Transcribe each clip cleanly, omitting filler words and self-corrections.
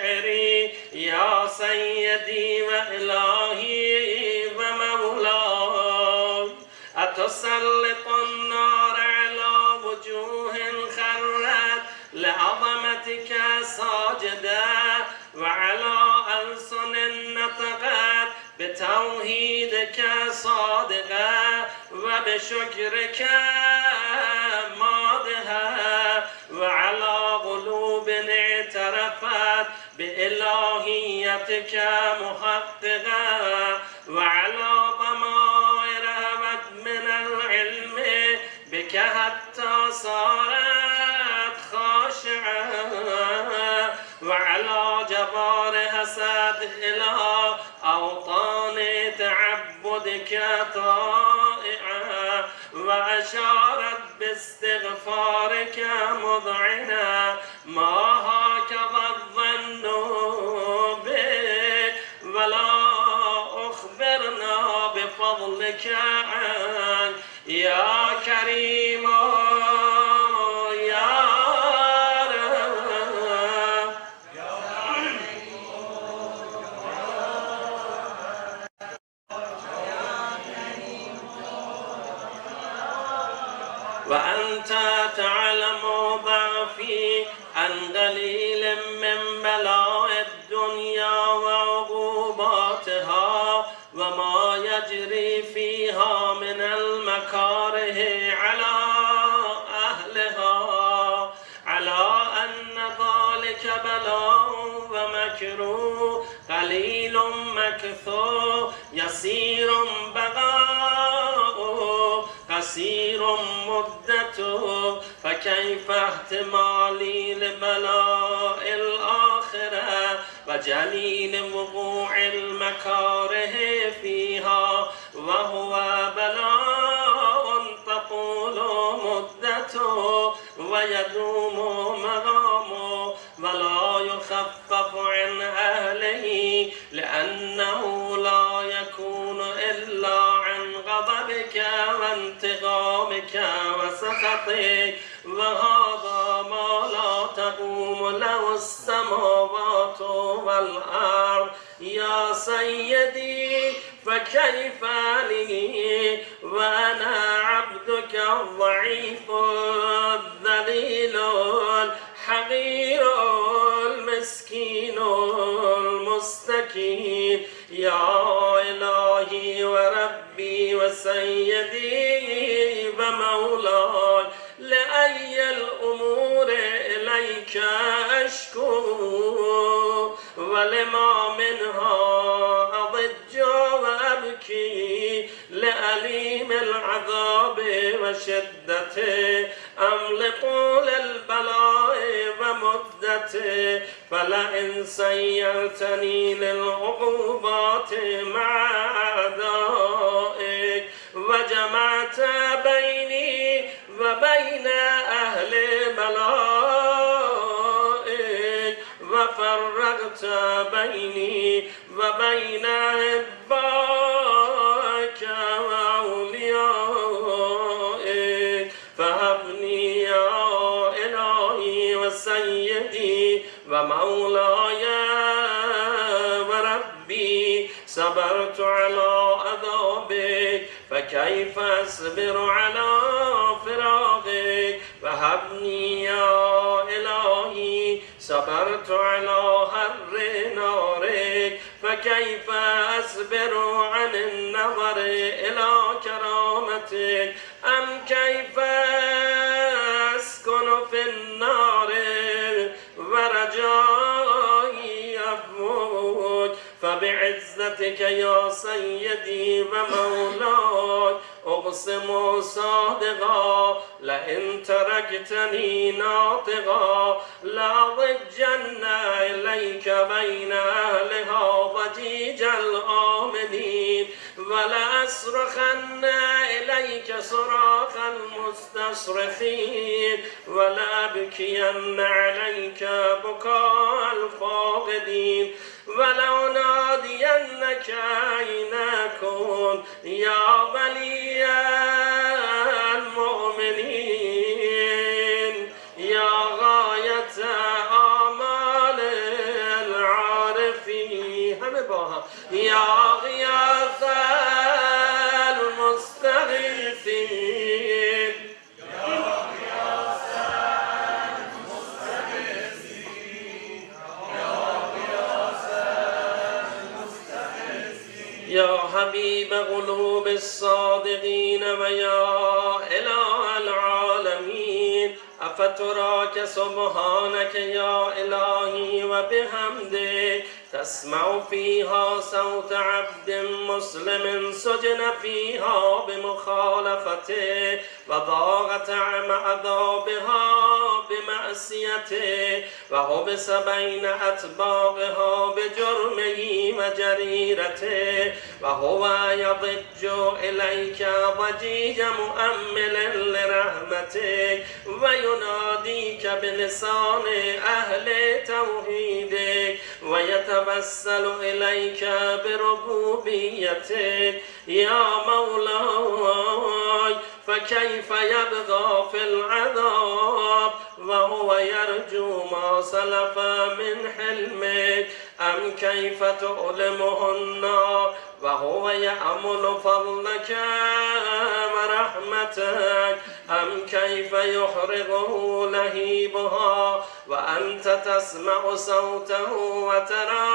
شعري يا سيدي وإلهي ومولاي أتسلط النار على وجوه خرت لعظمتك ساجدة وعلى ألسن نطقت بتوحيدك صادقة وبشكرك مادها وعلى قلوب اعترفت بإلهيتك محققة وعلى ضمائر هبت من العلم بك حتى صارت خاشعة وعلى جبار حسد إلى أوطان تعبدك طائعة وأشارت باستغفارك مذعنة ما هكذا الظن بك ولا أخبرنا بفضلك عنك يا كريم يا رب وأنت تعلم ضعفي عن قليل من بلاء الدنيا وعقوباتها وما يجري فيها من المكاره على أهلها على أن ذلك بلاء ومكروه قليل مكثور يسير بغاؤه قصير مدته فكيف احتمالي لبلاء الآخرة وجليل وقوع المكاره فيها وهو بلاء تطول مدته ويدوم مغامه ولا يخفف عن أهله لأنه لا يكون إلا عن غضبك وانتقامك وسخطك وهذا ما لا تقوم له السماوات والأرض يا سيدي فكيف لي وأنا عبدك الضعيف الذليل الحقير المسكين المستكين يا إلهي وربي وسيدي ومولاي لأي الأمور إليك أشكو ولما منها أضج وأبكي لأليم العذاب وشدته أملك للبلاء ومدته فلئن سيرتني للعقوبات مع أعدائك وجمعت بيني وبين أهل بلائك وفرقت بيني وبين أحبائك وأوليائك فهبني يا إلهي وسيدي ومولاي وربي صبرت على عذابك فكيف أصبر على فراقك فهبني يا إلهي صبرت على حر نارك فكيف أصبر عن النظر إلى كرامتك أم كيف أسكن في النار ورجائي أفوت فبعزتك يا سيدي ومولاي أقسم صادقا لئن تركتني ناطقا لأضجن إليك بين أهلها ضجيج الآمنين ولأصرخن إليك صراخ المستصرخين ولأبكين عليك بكاء الفاقدين ولو نادينك أين كنت يا ولي المؤمنين يا غاية آمال حبيب قلوب الصادقين ويا إله العالمين أفتراك سبحانك يا إلهي وبحمدك تسمع فيها صوت عبد مسلم سجن فيها بمخالفته وضاق طعم عذابها بمعصيته وحبس بين أطباقها بجرمه وجريرته وهو يضج إليك ضجيج مؤمل لرحمتك ويناديك بلسان أهل توحيدك ويتوسل إليك بربوبيتك يا مولاي فكيف يبغى في العذاب وهو يرجو ما سلف من حلمك أم كيف تؤلمه النار وهو يأمل فضلك ورحمتك أم كيف يحرقه لهيبها وأنت تسمع صوته وترى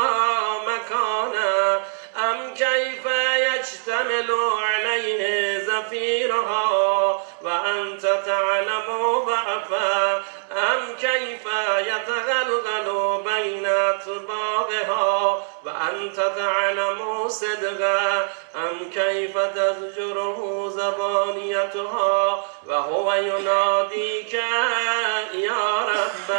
مكانه أم كيف يشتمل عليه زفيرها وأنت تعلم ضعفه أم كيف يتغلغل بين أطباقها وأنت تعلم صدقه أم كيف تزجره زبانيتها وهو يناديك يا رب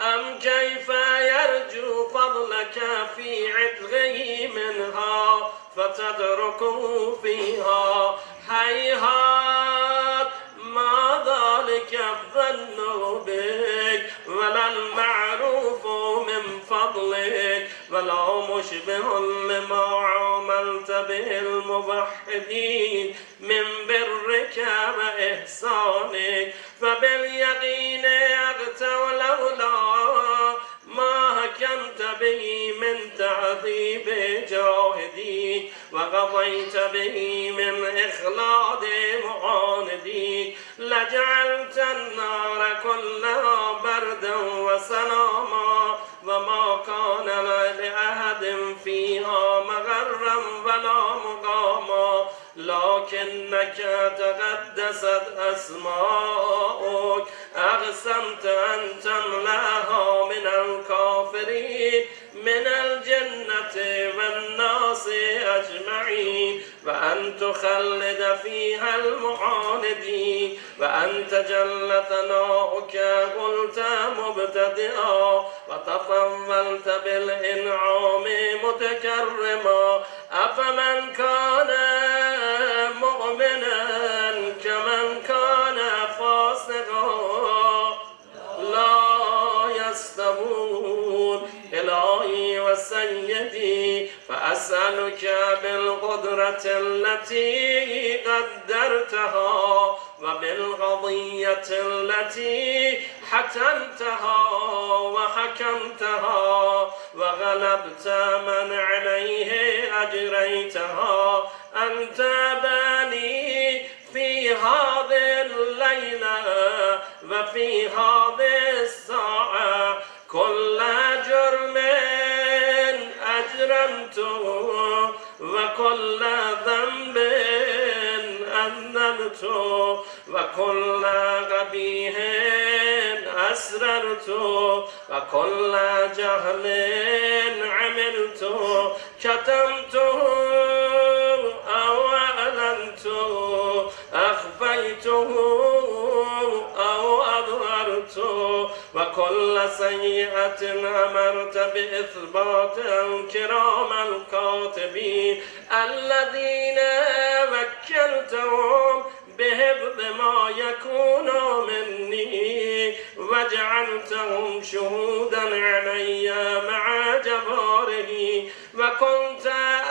أم كيف يرجو فضلك في عتقه منها فتتركه فيها هيهات ما ذلك الظن بك ولا المعروف من فضلك ولا مشبه لما عملت به الموحدين من برك وإحسانك فباليقين أغتوا لولا ما حكمت به من تعذيب جاهدين وقضيت به من إخلاد معاندين لجعلت النار كلها بردا وسلاما وما كان لأحد فيها مغرا ولا مقاما لكنك تقدست أسماؤك أقسمت أن تملأها من الكافرين من الجنة والناس أجمعين وأن تخلد فيها المعاندين وأنت جل ثناؤك قلت مبتدئا وتفضلت بالإنعام متكرما أفمن كان مؤمنا كمن كان فاسقا لا يستوون إلهي وسيدي فأسألك بالقدرة التي قدرتها وبالقضية التي حكمتها وحكمتها وغلبت من عليه أجريتها أن تابني في هذه الليلة وفي هذه الساعة كل جرم أجرمته وكل ذنب أذنبته وكل قبيح أسررت وكل جهل عملته كتمته أو أعلنته أخفيته أو أظهرته وكل سيئة أمرت بإثبات الكرام الكاتبين الذين وكلتهم بحفظ ما يكون مني وجعلتهم شهودا علي مع جباره وكنت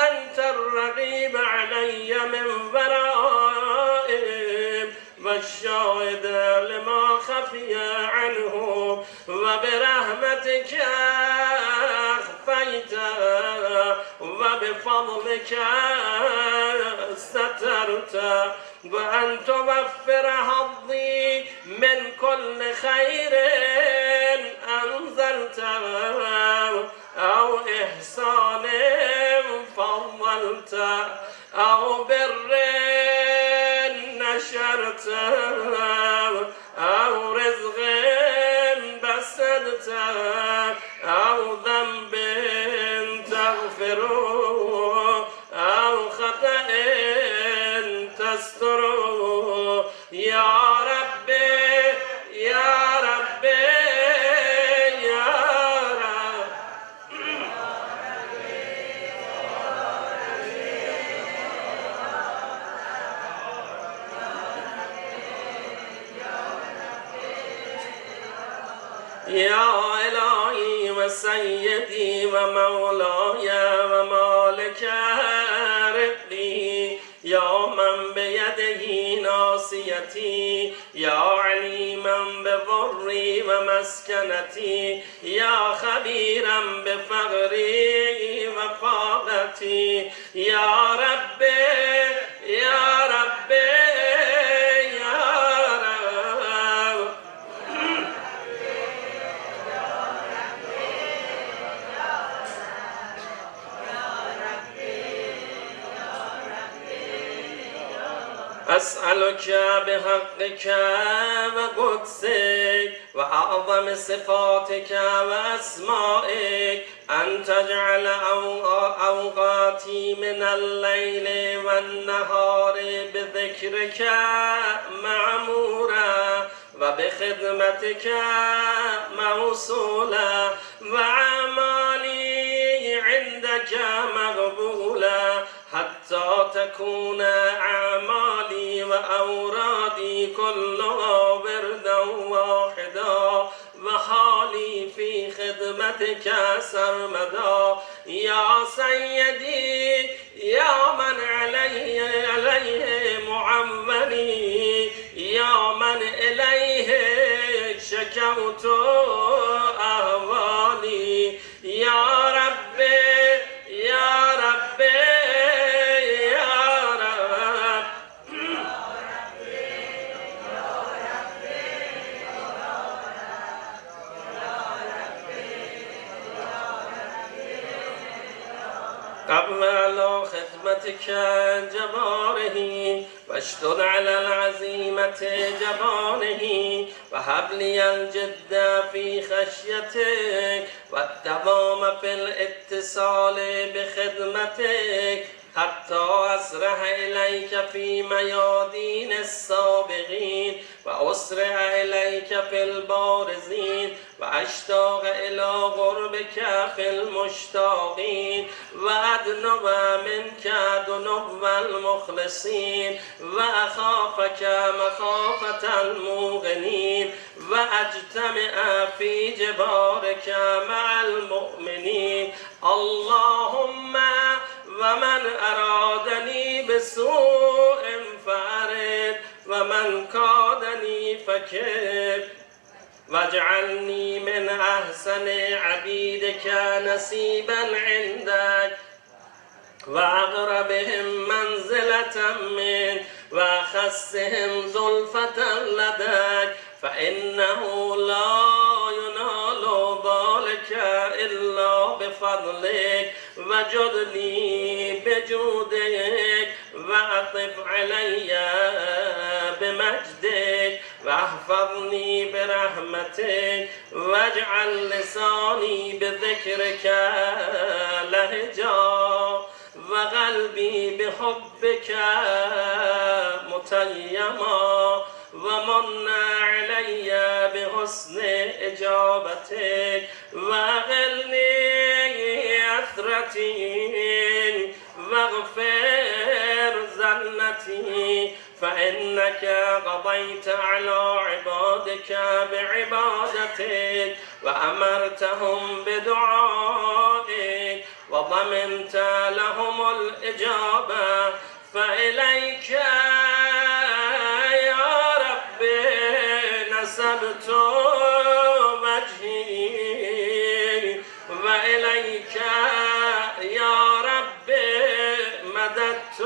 أنت الرقيب علي من ورائهم والشاهد لما خفي عنه وبرحمتك أخفيت وبفضلك سترت وأن توفر حظي من كل خير أنزلته أو إحسان فضلته يا إلهي وسيدي ومولاي ومالك ربي يا من بيده ناصيتي يا عليما بضري ومسكنتي يا خبيرا بفقري وفاقتي يا ربي يا ربي أسألك بحقك وقدسك وأعظم صفاتك وأسمائك أن تجعل أوقاتي من الليل والنهار بذكرك معمورا وبخدمتك موصولا وأعمالي عندك مقبولا حتى تكون أعمالي وأورادي كلها وردا واحدا وحالي في خدمتك سرمدا يا سيدي يا من عليه معولي يا من إليه شكوت أهوالي يا ربي يا ربي قبل على خدمتك جباره واشتد على العزيمة جبانه وهب لي الجد في خشيتك والدوام في الاتصال بخدمتك حتى أسرع إليك في ميادين السابقين وأسرع إليك في البارزين وأشتاق إلى غربك في المشتاقين وأدنو منك دنو المخلصين وأخافك مخافة الموقنين وأجتمع في جبارك مع المؤمنين اللهم ومن أرادني بسوء فأرد ومن كادني فكد واجعلني من أحسن عبيدك نصيبا عندك وأقربهم منزلة منك وأخسهم زلفة لديك فإنه لا ينال ذلك إلا بفضلك وجد لي بجودك وأطف علي بمجدك واحفظني برحمتك واجعل لساني بذكرك لهجا وقلبي بحبك متيما ومن علي بحسن إجابتك وأغلني أثرتي واغفر زلتي فإنك قضيت على عبادك بعبادتك وأمرتهم بدعائك وضمنت لهم الإجابة فإليك يا ربي نسبت وجهي وإليك يا ربي مددت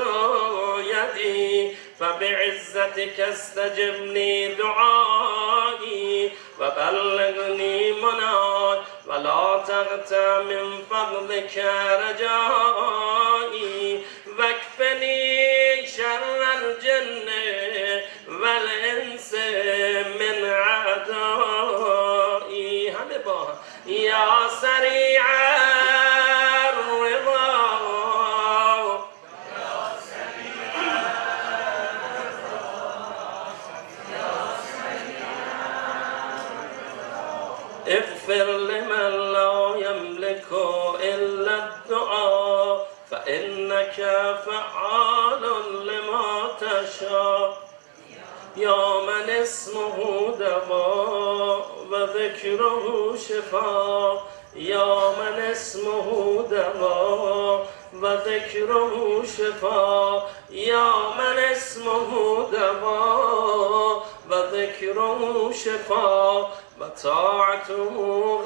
يدي فبعزتك استجبني دعائي وبلغني مناي ولا تغتى من فضلك رجائي واكفني شر الجن والإنس من عدائي يا سريع اغفر لمن لا يملك إلا الدعاء فإنك فعال لما تشاء يا من اسمه دواء وذكر ذكره شفاء يا من اسمه دواء وذكره شفاء يا من اسمه دواء وذكره شفاء وطاعته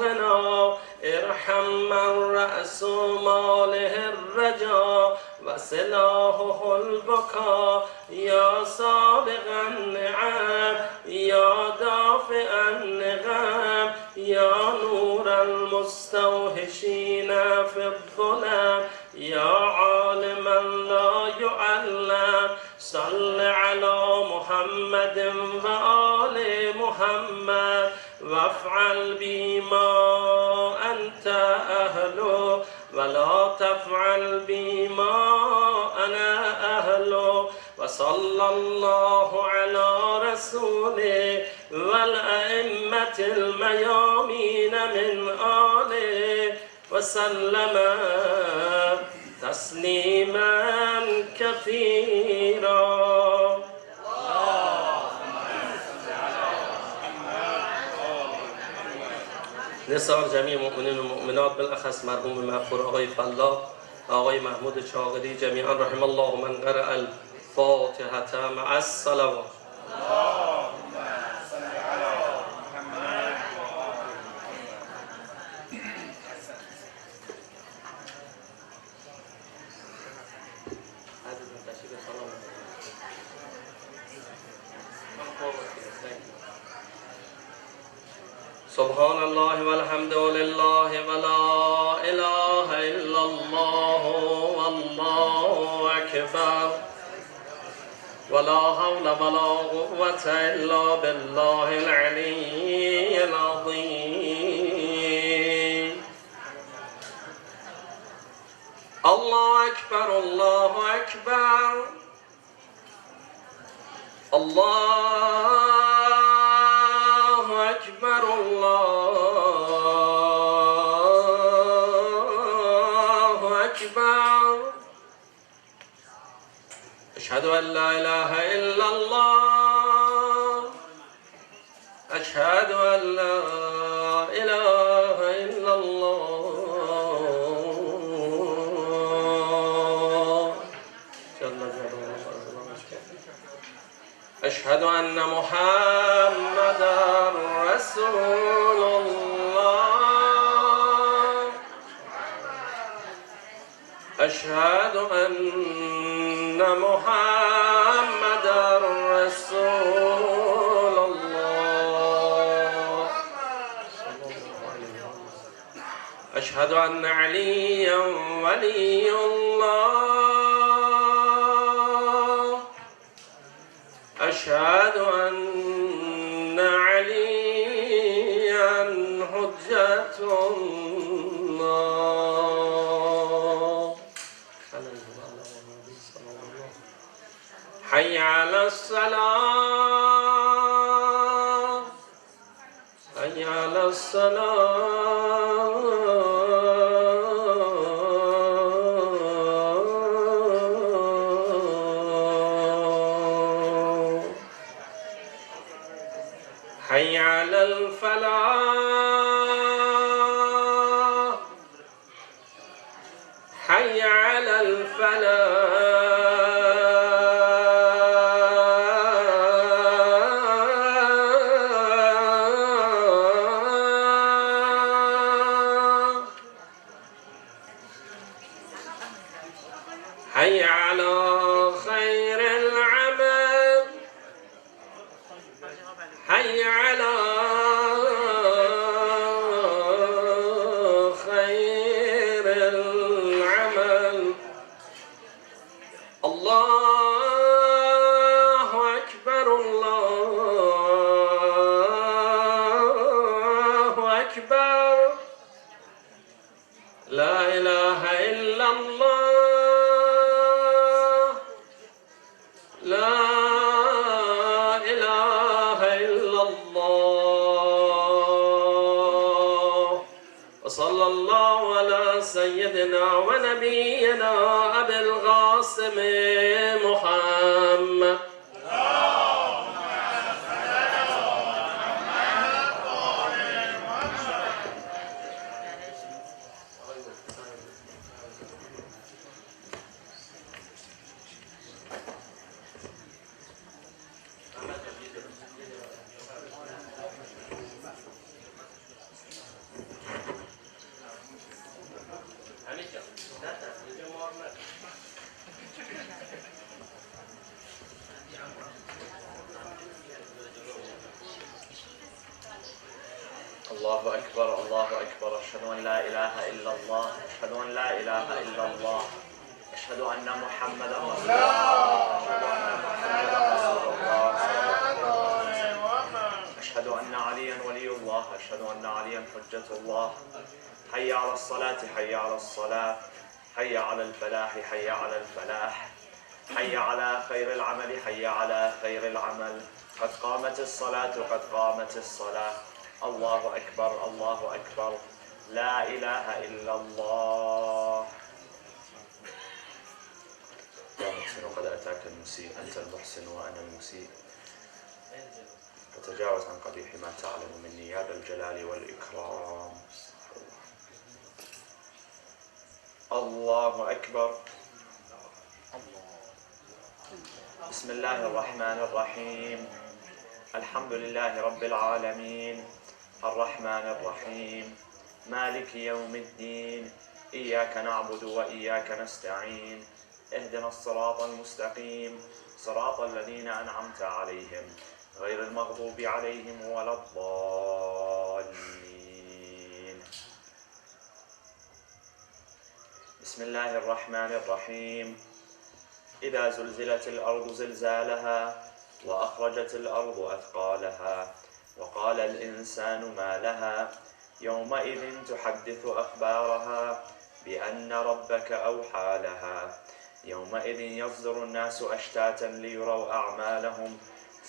غنى ارحم من رأس ماله الرجاء وسلاحه البكاء يا سابق النعم يا دافع النغم يا نور المستوحشين في الظلم يا عالما لا يعلم صل على محمد وآل محمد وافعل بما أنت أهله ولا تفعل بما أنا أهله وصلى الله على رسوله والأئمة الميامين من آله وسلم تسليما كثيرا. نثار جميع مؤمنین و مؤمنات بالاخص مرحوم مغفور آقای فلاح آقای محمود چاغری جمیعا رحم الله من قرأ الفاتحة مع الصلوات. سبحان الله والحمد لله ولا إله إلا الله والله أكبر ولا حول ولا قوة إلا بالله العلي العظيم. الله أكبر الله أكبر الله أكبر الله أكبر. أشهد أن لا إله إلا الله أشهد أن لا إله إلا الله جل جلاله. أشهد أن محمدا رسول الله أشهد أن محمدا رسول الله أشهد أن عليا ولي الله أشهد أن عليا حجة الله. حي على الصلاة حي على الصلاة حي على الفلاح حي على الفلاح حي على خير العمل حي على خير العمل. الله أكبر الله أكبر لا إله إلا الله لا إله إلا الله. وصلى الله على سيدنا ونبينا أبي القاسم محمد. الله أكبر الله أكبر. أشهد أن لا إله إلا الله. أشهد أن لا إله إلا الله. أشهد أن محمدا رسول الله. أشهد أن عليا ولي الله. أشهد أن عليا حجة الله. حي على الصلاة حي على الصلاة. حي على الفلاح حي على الفلاح. حي على خير العمل حي على خير العمل. قد قامت الصلاة قد قامت الصلاة. الله أكبر الله أكبر. لا إله إلا الله. يا محسن قد أتاك المسيء. أنت المحسن وأنا المسيء. فتجاوز عن قبيح ما تعلم مني يا ذا الجلال والإكرام. الله أكبر. بسم الله الرحمن الرحيم. الحمد لله رب العالمين الرحمن الرحيم مالك يوم الدين. إياك نعبد وإياك نستعين. اهدنا الصراط المستقيم صراط الذين أنعمت عليهم غير المغضوب عليهم ولا الضالين. بسم الله الرحمن الرحيم. إذا زلزلت الأرض زلزالها وأخرجت الأرض أثقالها وقال الإنسان ما لها يومئذ تحدث أخبارها بأن ربك أوحى لها. يومئذ يصدر الناس أشتاتا ليروا أعمالهم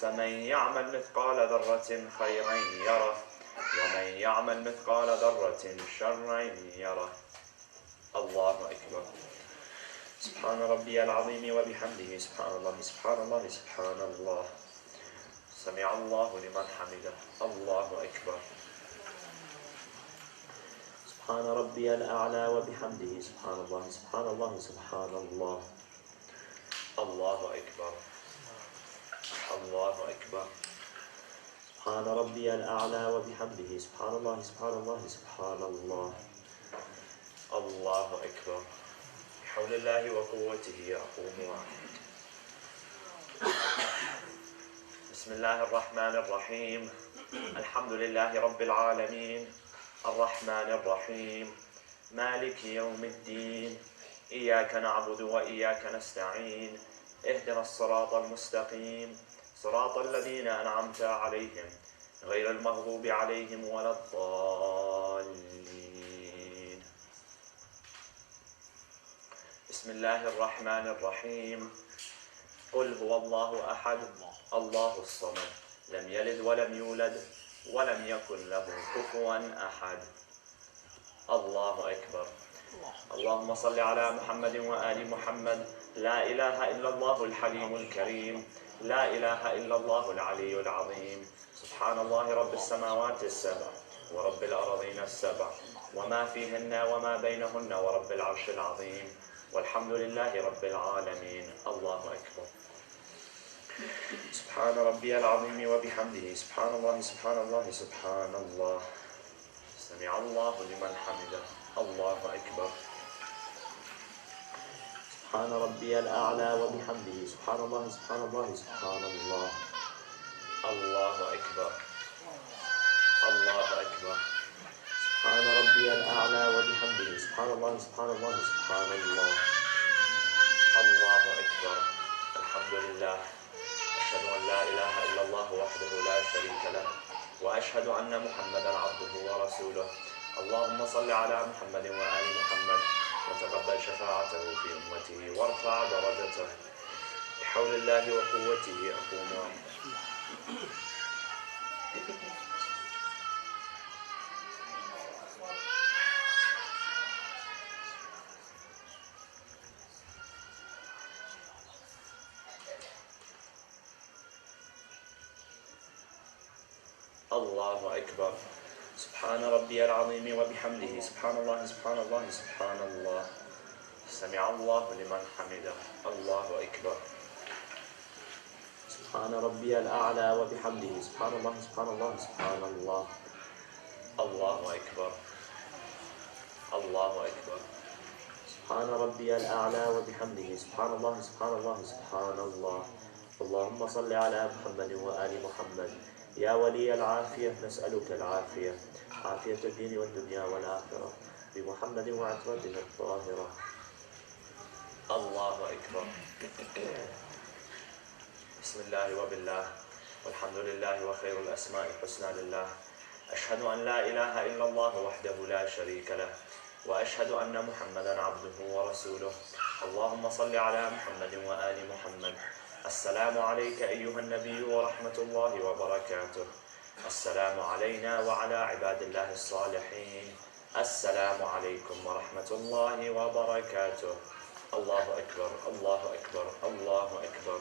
فمن يعمل مثقال ذرة خيرا يره ومن يعمل مثقال ذرة شرا يره. الله أكبر. سبحان ربي العظيم وبحمده. سبحان الله سبحان الله سبحان الله. سمع الله لمن حمده. الله أكبر. سبحان ربي الأعلى وبحمده. سبحان الله سبحان الله سبحان الله. الله أكبر الله أكبر. سبحان ربي الأعلى وبحمده. سبحان الله سبحان الله سبحان الله. الله أكبر. بحول الله وقوته أقوم وأعود. بسم الله الرحمن الرحيم. الحمد لله رب العالمين الرحمن الرحيم مالك يوم الدين. إياك نعبد وإياك نستعين. اهدنا الصراط المستقيم صراط الذين أنعمت عليهم غير المغضوب عليهم ولا الضالين. بسم الله الرحمن الرحيم. قل هو الله أحد الله الصمد لم يلد ولم يولد ولم يكن له كفوا أحد. الله أكبر. اللهم صل على محمد وآل محمد. لا إله إلا الله الحليم الكريم. لا إله إلا الله العلي العظيم. سبحان الله رب السماوات السبع ورب الأرضين السبع وما فيهن وما بينهن ورب العرش العظيم والحمد لله رب العالمين. الله أكبر. سبحان ربي العظيم وبحمده. سبحان الله سبحان الله سبحان الله. سمع الله لمن حمده. الله أكبر. سبحان ربي الأعلى وبحمده. سبحان الله سبحان الله سبحان الله. الله أكبر الله أكبر. سبحان ربي الأعلى وبحمده. سبحان الله سبحان الله سبحان الله. الله أكبر. الحمد لله. أشهد أن لا إله إلا الله وحده لا شريك له وأشهد أن محمدا عبده ورسوله. اللهم صل على محمد وآل محمد وتقبل شفاعته في أمته وارفع درجته. بحول الله وقوته أقوم وأعود. الله أكبر. سبحان ربي العظيم وبحمده. سبحان الله سبحان الله سبحان الله. سمع الله لمن حمده. الله أكبر. سبحان ربي الأعلى وبحمده. سبحان الله سبحان الله سبحان الله. الله أكبر الله أكبر. سبحان ربي الأعلى وبحمده. سبحان الله سبحان الله سبحان الله. اللهم صل على محمد وآل محمد. يا ولي العافية نسألك العافية، عافية الدين والدنيا والآخرة، بمحمد وعترته الطاهرة. الله أكبر. بسم الله وبالله والحمد لله وخير الأسماء الحسنى لله. أشهد أن لا إله إلا الله وحده لا شريك له، وأشهد أن محمدا عبده ورسوله. اللهم صل على محمد وآل محمد. السلام عليك أيها النبي ورحمة الله وبركاته. السلام علينا وعلى عباد الله الصالحين. السلام عليكم ورحمة الله وبركاته. الله أكبر الله أكبر الله أكبر.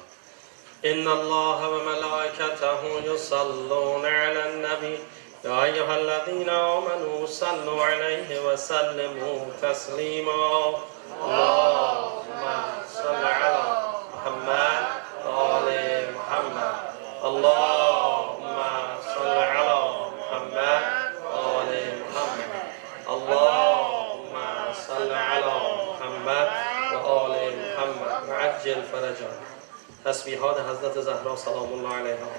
إن الله وملائكته يصلون على النبي يا أيها الذين آمنوا صلوا عليه وسلموا تسليما. اللهم صل على محمد وآل محمد. اللهم صل على محمد وآل محمد. اللهم صل على محمد وآل محمد. وعجل فرجا. تسبیحات حضرت زهرا سلام الله علیها.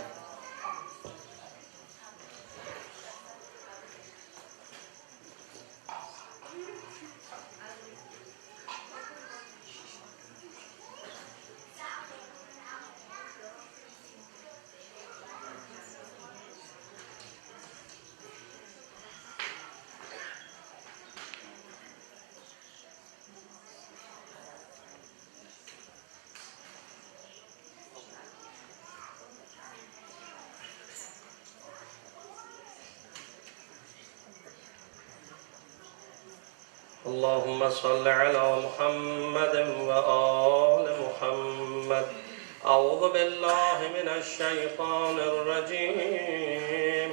اللهم صل على محمد وآل محمد. أعوذ بالله من الشيطان الرجيم.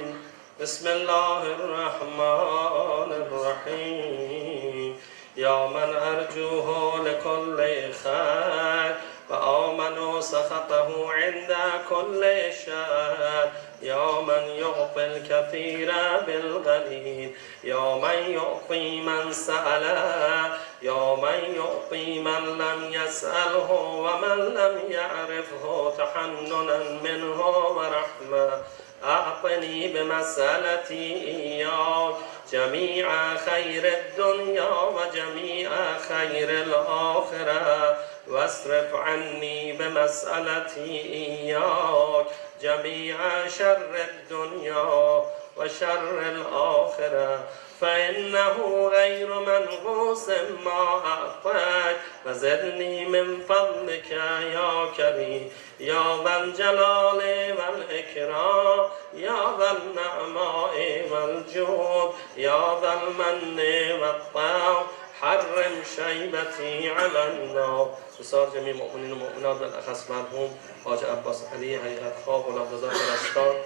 بسم الله الرحمن الرحيم. يا من أرجوه لكل خير وآمنوا سخطه عند كل شر. يا من يعطي الكثير بالقليل. يا من يعطي من سأله. يا من يعطي من لم يسأله ومن لم يعرفه تحننا منه ورحمة. أعطني بمسألتي إياك جميع خير الدنيا وجميع خير الآخرة، واصرف عني بمسألتي إياك جميع شر الدنيا وشر الآخرة، فإنه غير منغوص ما أعطاك، وزدني من فضلك يا كريم يا ذا الجلال والإكرام يا ذا النعماء والجود يا ذا المن والطاعة. حرم شیبتی علی النار. بسیار جمعی مؤمنین و مؤمنات بالاخص مرحوم حاج عباس علی حقیقت خواه غلامرضا پرستان،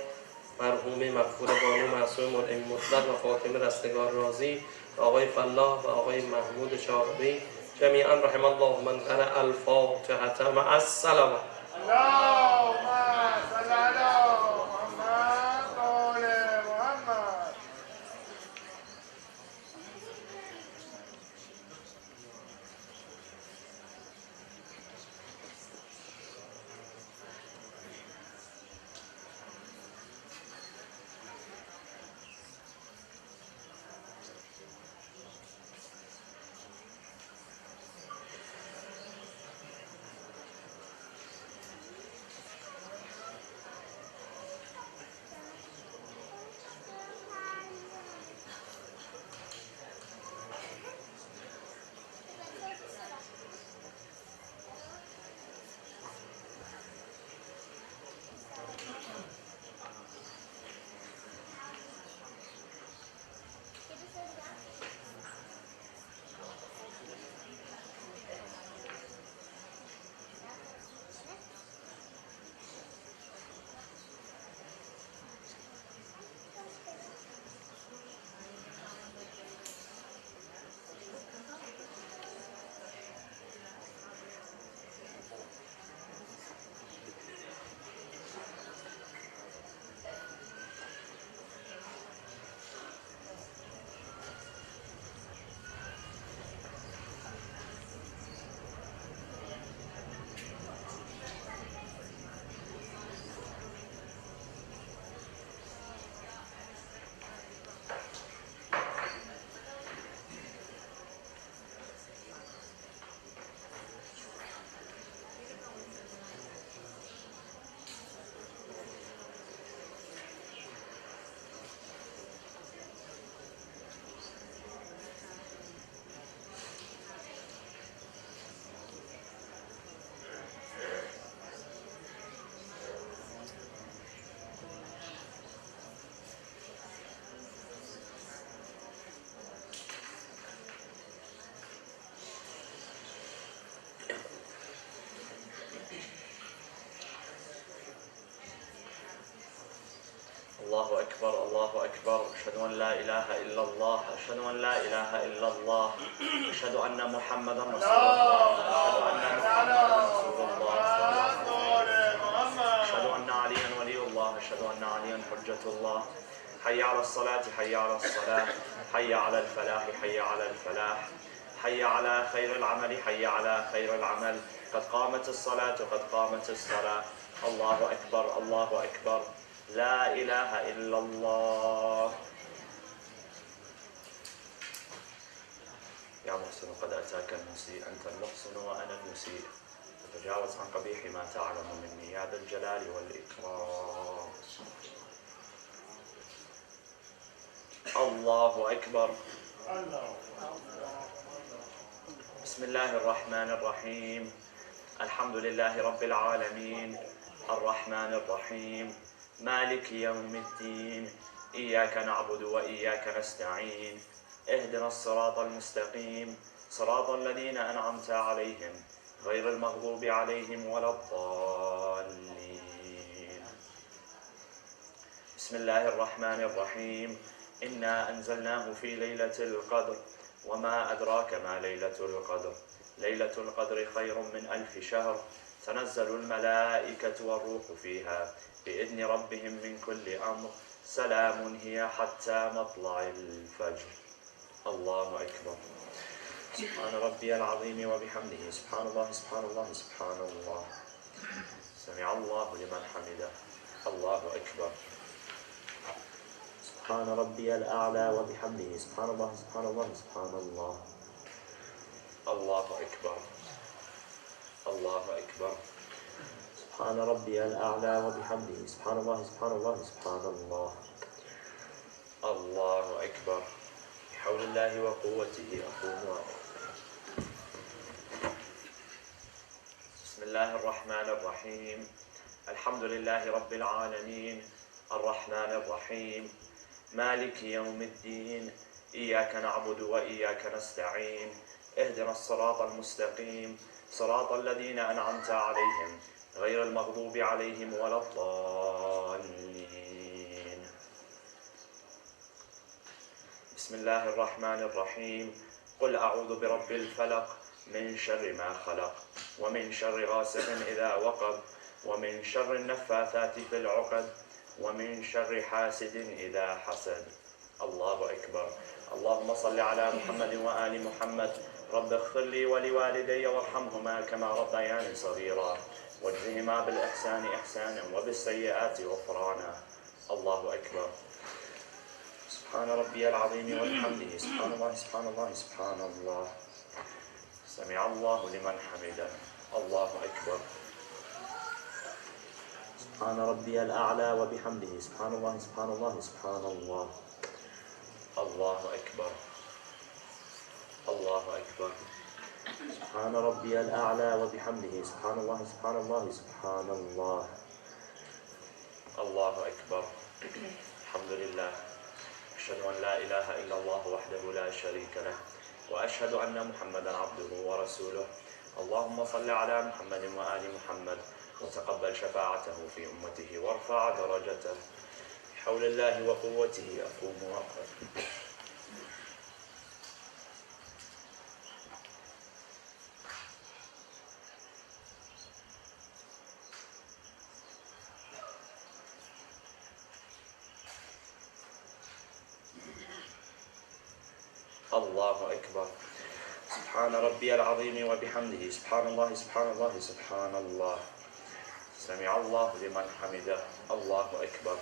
مرحوم مغفور بانو معصوم منعم مطلق و فاطمه رستگار راضی، آقای فلاح و آقای محمود شاقری، جمیعا رحم الله من قرأ الفاتحة مع السلامة. اللهم صل على محمد وآل محمد. أكبر الله أكبر. أشهد أن لا إله إلا الله. أشهد أن لا إله إلا الله. أشهد أن محمدا رسول الله. أشهد أن محمدا رسول الله. أشهد أن عليا ولي الله. أشهد أن عليا حجة الله. حي على الصلاة حي على الصلاة حي على الفلاح حي على الفلاح حي على خير العمل حي على خير العمل. قد قامت الصلاة قد قامت الصلاة. الله أكبر الله أكبر. لا إله إلا الله. يا محسن قد أتاك المسيء. أنت المحسن وأنا المسيء. تجاوز عن قبيح ما تعلم مني يا ذا الجلال والإكرام. الله أكبر. بسم الله الرحمن الرحيم. الحمد لله رب العالمين الرحمن الرحيم مالك يوم الدين. إياك نعبد وإياك نستعين. اهدنا الصراط المستقيم صراط الذين أنعمت عليهم غير المغضوب عليهم ولا الضالين. بسم الله الرحمن الرحيم. إنا أنزلناه في ليلة القدر وما أدراك ما ليلة القدر. ليلة القدر خير من 1000 شهر. تنزل الملائكة والروح فيها بإذن ربهم من كل أمر. سلام هي حتى مطلع الفجر. الله أكبر. سبحان ربي العظيم وبحمده. سبحان الله سبحان الله سبحان الله. سمع الله لمن حمده. الله أكبر. سبحان ربي الأعلى وبحمده. سبحان الله سبحان الله سبحان الله. الله أكبر. الله أكبر. سبحان ربي الأعلى وبحمده. سبحان الله سبحان الله سبحان الله. الله أكبر. بحول الله وقوته أقوم. بسم الله الرحمن الرحيم. الحمد لله رب العالمين الرحمن الرحيم مالك يوم الدين. إياك نعبد وإياك نستعين. اهدنا الصراط المستقيم صراط الذين أنعمت عليهم غير المغضوب عليهم ولا الضالين. بسم الله الرحمن الرحيم. قل أعوذ برب الفلق من شر ما خلق ومن شر غاسق إذا وقب ومن شر النفاثات في العقد ومن شر حاسد إذا حسد. الله أكبر. اللهم صل على محمد وآل محمد. رب اغفر لي ولوالدي وارحمهما كما ربياني صغيرا واجزهما بالإحسان إحسانا وبالسيئات غفرانا. الله أكبر. سبحان ربي العظيم وبحمده. سبحان الله سبحان الله سبحان الله. سمع الله لمن حمده. الله أكبر. سبحان ربي الأعلى وبحمده. سبحان الله سبحان الله سبحان الله. الله أكبر. الله أكبر. سبحان ربي الأعلى وبحمده. سبحان الله سبحان الله سبحان الله. الله أكبر. الحمد لله. أشهد أن لا إله إلا الله وحده لا شريك له وأشهد أن محمدا عبده ورسوله. اللهم صل على محمد وآل محمد وتقبل شفاعته في أمته وارفع درجته. بحول الله وقوته أقوم وأقف. الله أكبر. سبحان ربي العظيم وبحمده. سبحان الله سبحان الله سبحان الله. سمع الله لمن حمده. الله أكبر.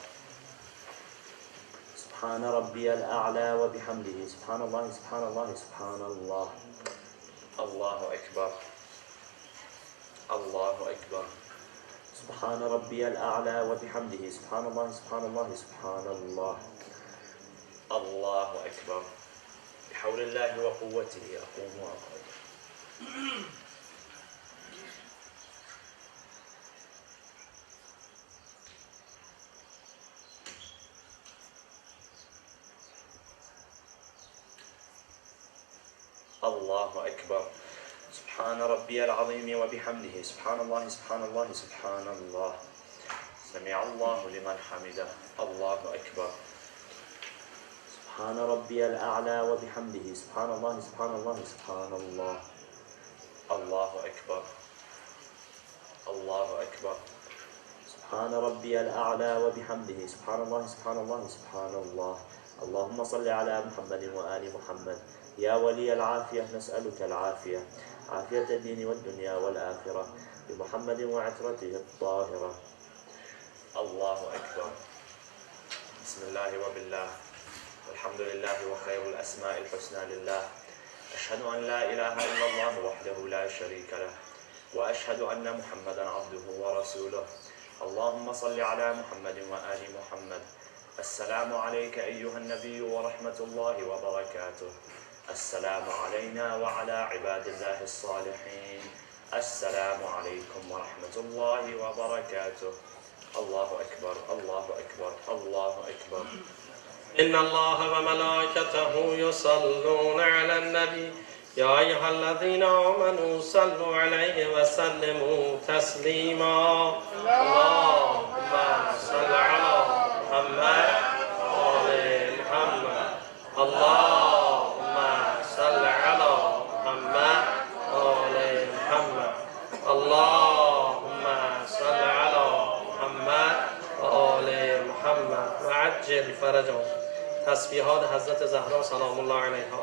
سبحان ربي الأعلى وبحمده. سبحان الله سبحان الله سبحان الله. الله أكبر. الله أكبر. سبحان ربي الأعلى وبحمده. سبحان الله سبحان الله سبحان الله. الله أكبر. بحول الله وقوته أقوم وأقعد. الله أكبر. سبحان ربي العظيم وبحمده. سبحان الله سبحان الله سبحان الله. سمع الله لمن حمده. الله أكبر. سبحان ربي الأعلى وبحمده سبحان الله سبحان الله سبحان الله. الله أكبر الله أكبر. سبحان ربي الأعلى وبحمده سبحان الله سبحان الله سبحان الله. اللهم صل على محمد وآل محمد. يا ولي العافية نسألك العافية، عافية الدين والدنيا والآخرة، بمحمد وعترته الطاهرة. الله أكبر. بسم الله وبالله، والحمد لله وخير الأسماء الحسنى لله. أشهد أن لا إله إلا الله وحده لا شريك له، وأشهد أن محمدا عبده ورسوله. اللهم صل على محمد وآل محمد. السلام عليك أيها النبي ورحمة الله وبركاته. السلام علينا وعلى عباد الله الصالحين. السلام عليكم ورحمة الله وبركاته. الله أكبر الله أكبر الله أكبر. إن الله وملائكته يصلون على النبي يا أيها الذين آمنوا صلوا عليه وسلموا تسليما. اللهم صل على محمد وآل محمد. اللهم صل على محمد وآل محمد. اللهم صل على محمد وآل محمد وعجل فرجهم. تسبیحات حضرت زهرا سلام الله علیها.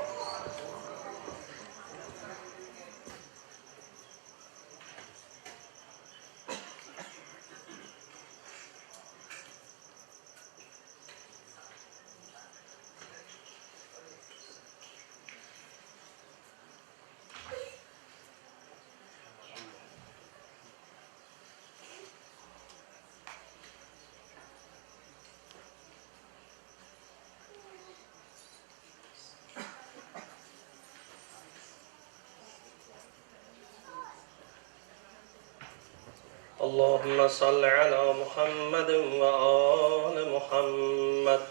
اللهم صل على محمد وآل محمد.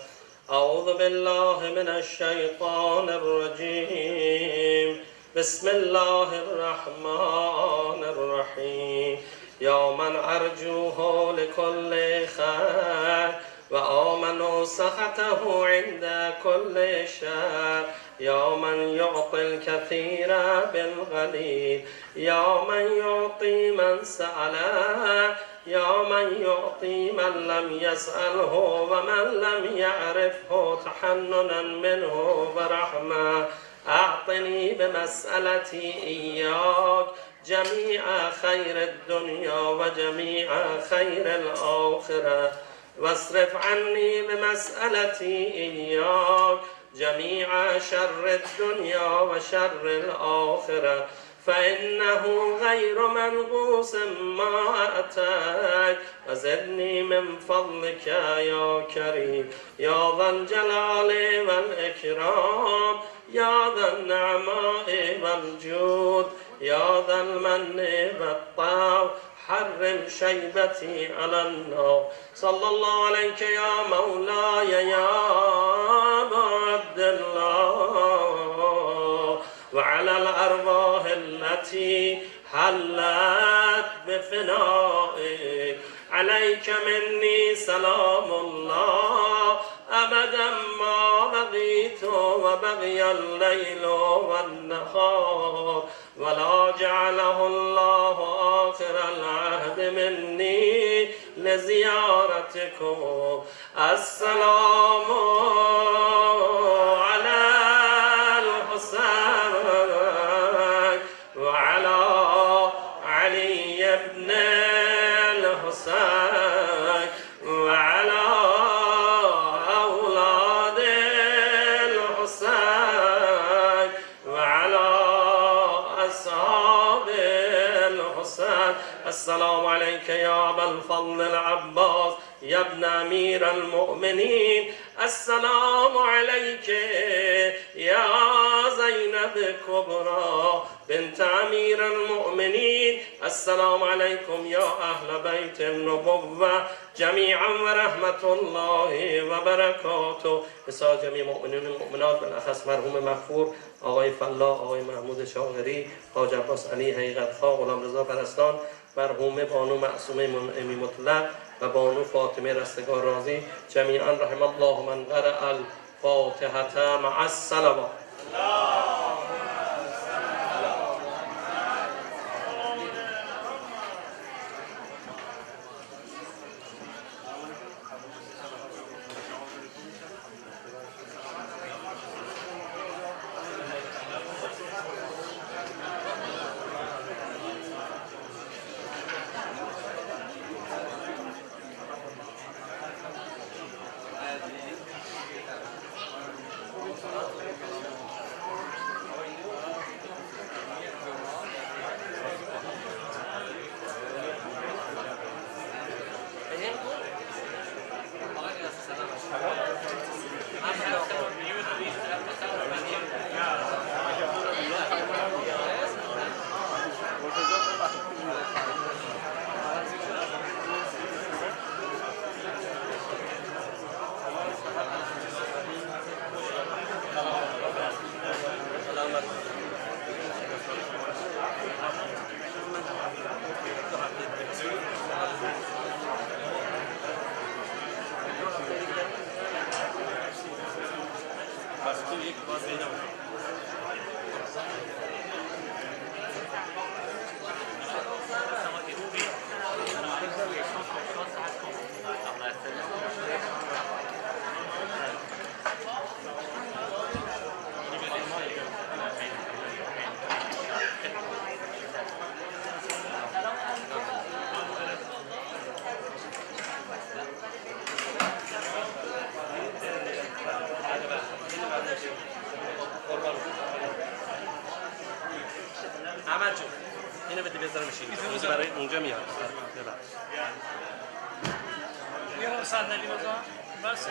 أعوذ بالله من الشيطان الرجيم. بسم الله الرحمن الرحيم. يا من أرجوه لكل خير وآمنوا سخطه عند كل شر. يا من يعطي الكثير بالقليل. يا من يعطي من سأله. يا من يعطي من لم يسأله ومن لم يعرفه تحننا منه برحمة. أعطني بمسألتي إياك جميع خير الدنيا وجميع خير الآخرة، واصرف عني بمسألتي إياك جميع شر الدنيا وشر الآخرة، فإنه غير منقوص ما أتاك. وزدني من فضلك يا كريم يا ذا الجلال والإكرام يا ذا النعماء والجود يا ذا المن والطاف. حرم شيبتي على النار. صلى الله عليك يا مولاي يا أبا عبد الله وعلى الأرواح التي حلت بفنائك. عليك مني سلام الله أبدا ما بقيت وبقي الليل والنهار، ولا جعله الله آخر العهد مني لزيارتكم. السلام على الحسين وعلى علي بن الحسين وعلى أولاد الحسين وعلى أصحاب الحسين. السلام عليك يا أبا الفضل العباس يا ابن أمير المؤمنين. السلام عليك يا زينب كبرى بنت أمير المؤمنين. السلام عليكم يا أهل بيت النبوة جميعا ورحمة الله وبركاته. بسیار جميع مؤمنین و مؤمنات بالاخص مرحوم مغفور آقای فلا، آقای محمود شاغری، حاج عباس علی حقیقت خواه، غلام رضا پرستان، مرحوم بانو معصومه منعمی مطلق و بانو فاطمه رستگار راضی جمیعا رحم الله من قرأ الفاتحة مع الصلوات. احمد جون اینو بده بذارم میشین روز برای اونجا میاد ببخش یه صندلی بذار بس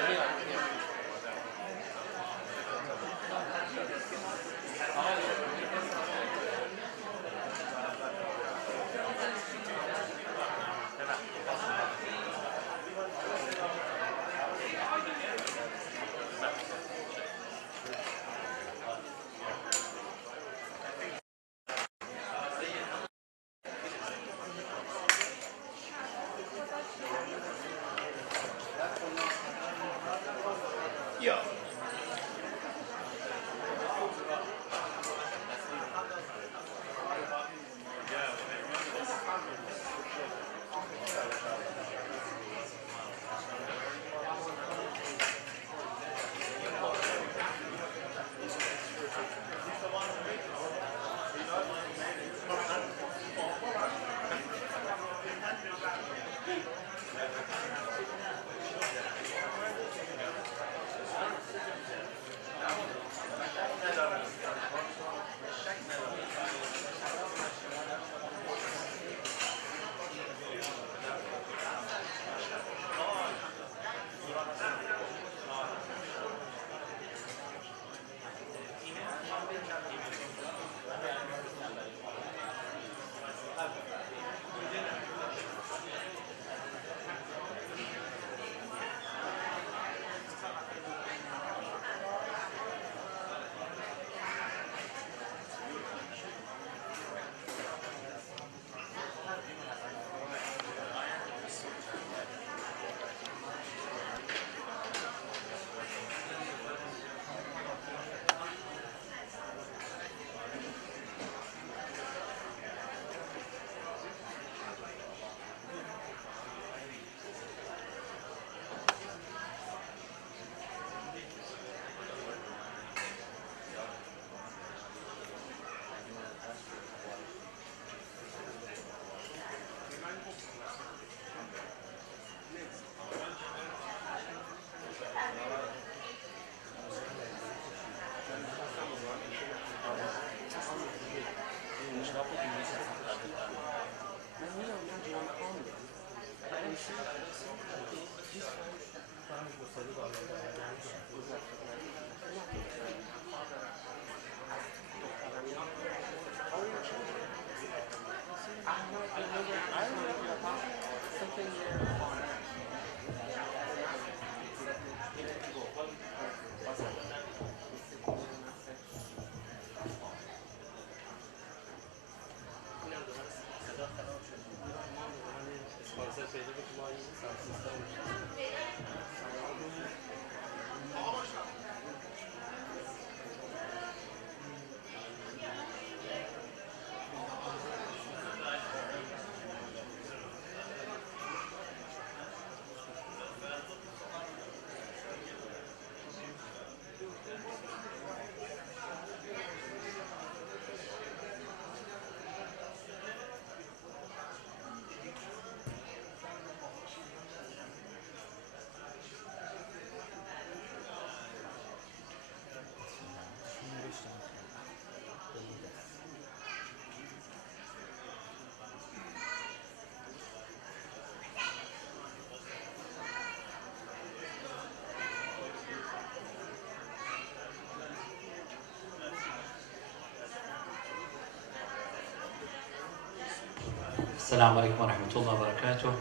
Assalamu alaikum wa rahmatullahi wa barakatuh.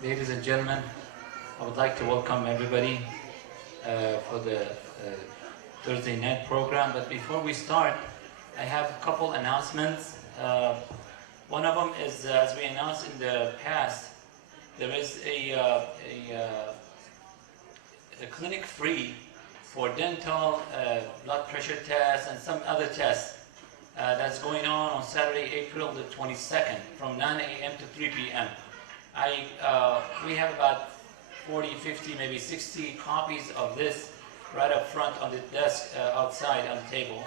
Ladies and gentlemen, I would like to welcome everybody for the Thursday night program. But before we start, I have a couple announcements. One of them is, as we announced in the past, there is a clinic free for dental, blood pressure tests, and some other tests that's going on Saturday, April the 22nd, from 9 a.m. to 3 p.m. We have about 40, 50, maybe 60 copies of this right up front on the desk outside on the table,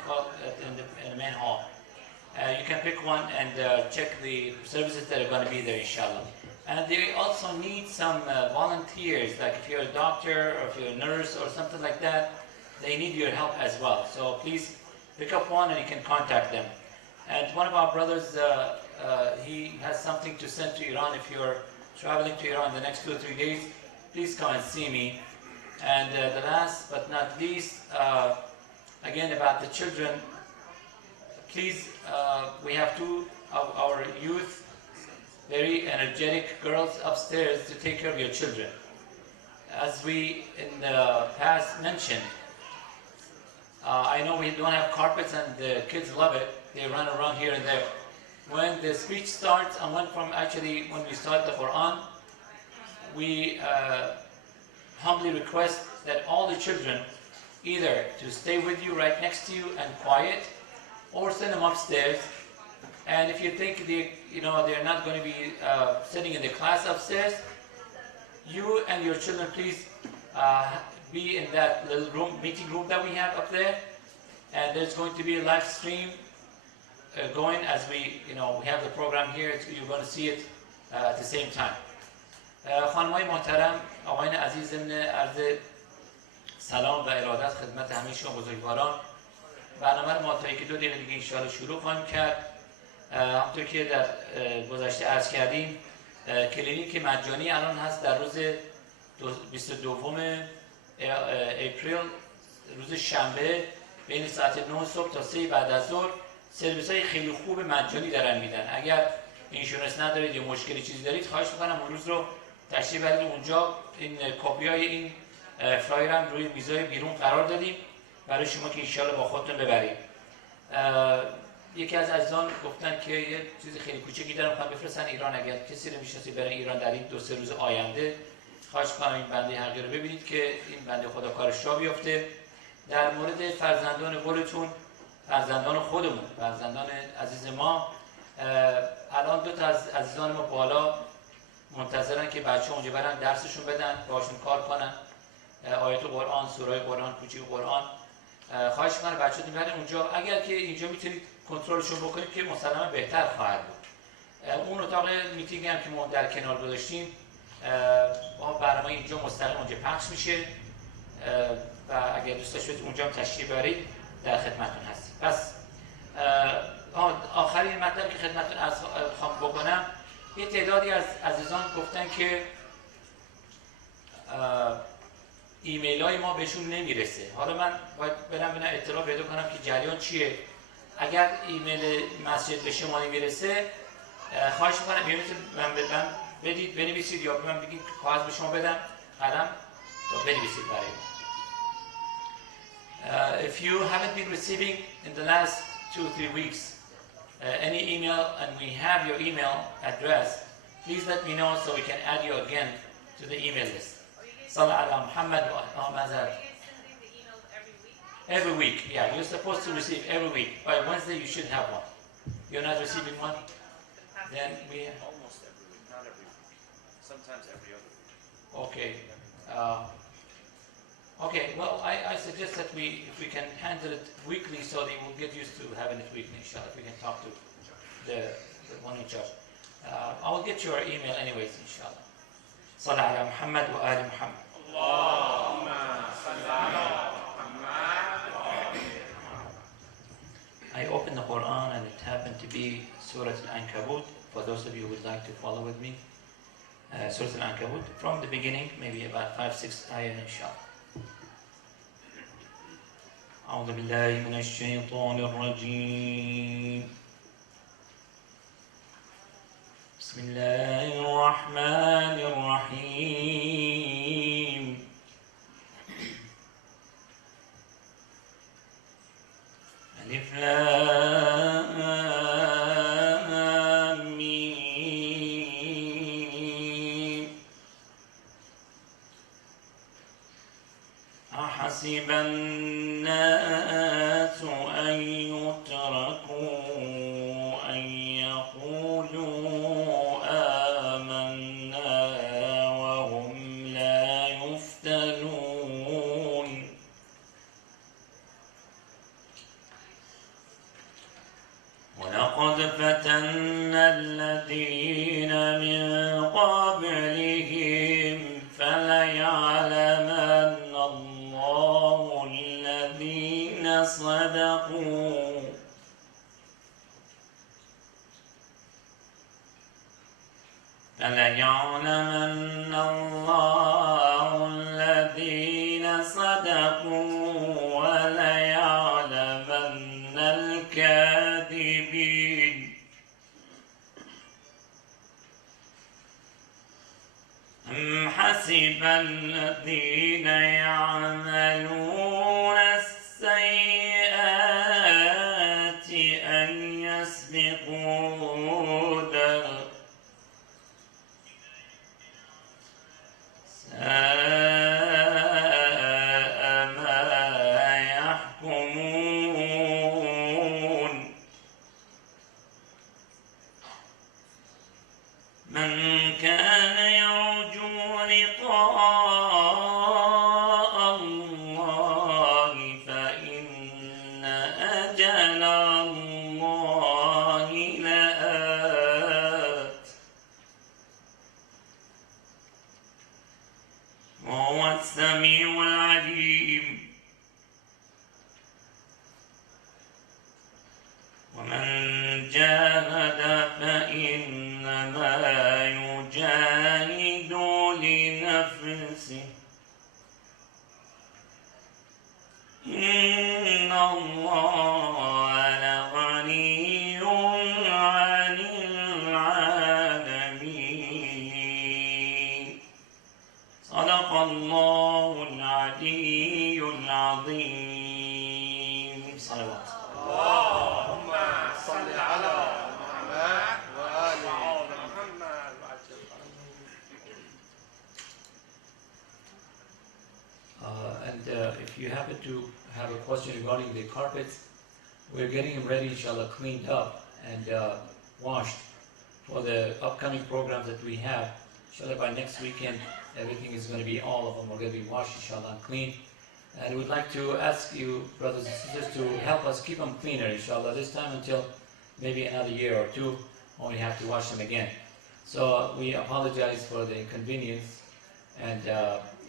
in the main hall. You can pick one and check the services that are going to be there, inshallah. And they also need some volunteers, like if you're a doctor or if you're a nurse or something like that, they need your help as well. So please pick up one and you can contact them. And one of our brothers, he has something to send to Iran. If you're traveling to Iran the next 2 or 3 days, please come and see me. And the last but not least, again about the children, please, we have two of our youth, very energetic girls upstairs to take care of your children. As we in the past mentioned, I know we don't have carpets and the kids love it. They run around here and there. When the speech starts, and when we start the Quran, we humbly request that all the children either to stay with you right next to you and quiet, or send them upstairs. And if you think they're not going to be sitting in the class upstairs, you and your children please be in that little room, meeting room that we have up there. And there's going to be a live stream going as we have the program here. You're going to see it at the same time. خانمای محترم، آقایان عزیز، ضمن عرض سلام و ارادت خدمت همه شما بزرگواران. برنامه رو ما تا 1-2 دقیقه دیگه انشاءالله شروع خواهیم کرد. همونطور که در گذشته عرض کردیم، کلینیک مجانی الان هست در روز 22 اپریل، روز شنبه، بین ساعت 9 صبح تا 3 بعد از ظهر سرویس های خیلی خوب مجانی دارن میدن. اگر اینشورنس ندارید یا مشکلی چیزی دارید، خواهش میکنم اون روز رو تشریف برید اونجا. این کپی های این فلایر هم روی میزای بیرون قرار دادیم برای شما که انشالله با خودتون ببرید. یکی از عزیزان گفتن که یه چیز خیلی کوچکی دارم میخوام بفرستن ایران، اگر کسی رو میشناسید برای ایران در این 2-3 روز آینده، خواهش میکنم این بنده حقی رو ببینید که این بنده خدا کارش را بیفته. در مورد فرزندان گلتون، فرزندان خودمون، فرزندان عزیز ما، الان 2 تا از عزیزان ما بالا منتظرن که بچه اونجا برن درسشون بدن، باشون کار کنن، آیات قرآن، سوره قرآن، کوچیک قرآن. خواهش میکنم بچه‌تون برن اونجا. اگر که اینجا میتونید کنترلشون بکنید که مسلما بهتر خواهد بود. اون اتاق میتینگ هم که ما در کنار گذاشتیم، ما برنامه اینجا مستقیم اونجا پخش میشه و اگر دوست داشتید اونجا هم تشریف برید، در خدمتتون هستیم. پس آخرین مطلبی که خدمتتون خواهم بکنم، یه تعدادی از عزیزان گفتن که ایمیل های ما بهشون نمیرسه. حالا من باید برم ببینم اطلاع پیدا کنم که جریان چیه. اگر ایمیل مسجد به شما نمیرسه، خواهش میکنم من بدید بنویسید یا من بگید کاغذ به شما بدم، قلم تا بنویسید برای ما. If you haven't been receiving in the last 2-3 weeks any email and we have your email address, please let me know so we can add you again to the email list. Salah ala Muhammad wa Mazar. Every week, yeah, you're supposed to receive every week. By Wednesday, you should have one. You're not receiving one? Then we almost every week, not every week. Sometimes every other week. Okay. Okay. Well, I suggest that if we can handle it weekly, so they will get used to having it weekly. Inshallah, if we can talk to the one in charge. I will get your email anyways, inshallah. Salah ala Muhammad wa ali Muhammad. Allahumma salli ala I opened the Quran and it happened to be Surah Al-Ankabut. For those of you who would like to follow with me, Surah Al-Ankabut from the beginning, maybe about 5-6 ayah inshallah. أعوذ بالله من الشيطان الرجيم بسم الله الرحمن الرحيم ألف لام ميم أحسب الناس أن يتركوا أن يقولوا آمنا وهم لا يفتنون ولقد فتنا الذين من قبلهم فليعلمن الله الذين صدقوا فليعلمن الله الذين صدقوا وليعلمن الكاذبين أم حسب الذين يعملون السيئات أن يسبقونا ساء ما يحكمون من كان يرجو لقاء الله فإن أجل الله لآت وهو السميع العليم ومن جاهد فإنما يجاهد لنفسه إن الله لغني عن العالمين صدق الله العلي العظيم صلوات اللهم صل على محمد وآل محمد وعجل. If you happen to have a question regarding the carpets, we're getting them ready, inshallah, cleaned up and washed for the upcoming programs that we have. Inshallah, by next weekend, everything is going to be, all of them are going to be washed, inshallah, and clean. And we'd like to ask you, brothers and sisters, to help us keep them cleaner, inshallah, this time until maybe another year or two when we have to wash them again. So we apologize for the inconvenience, and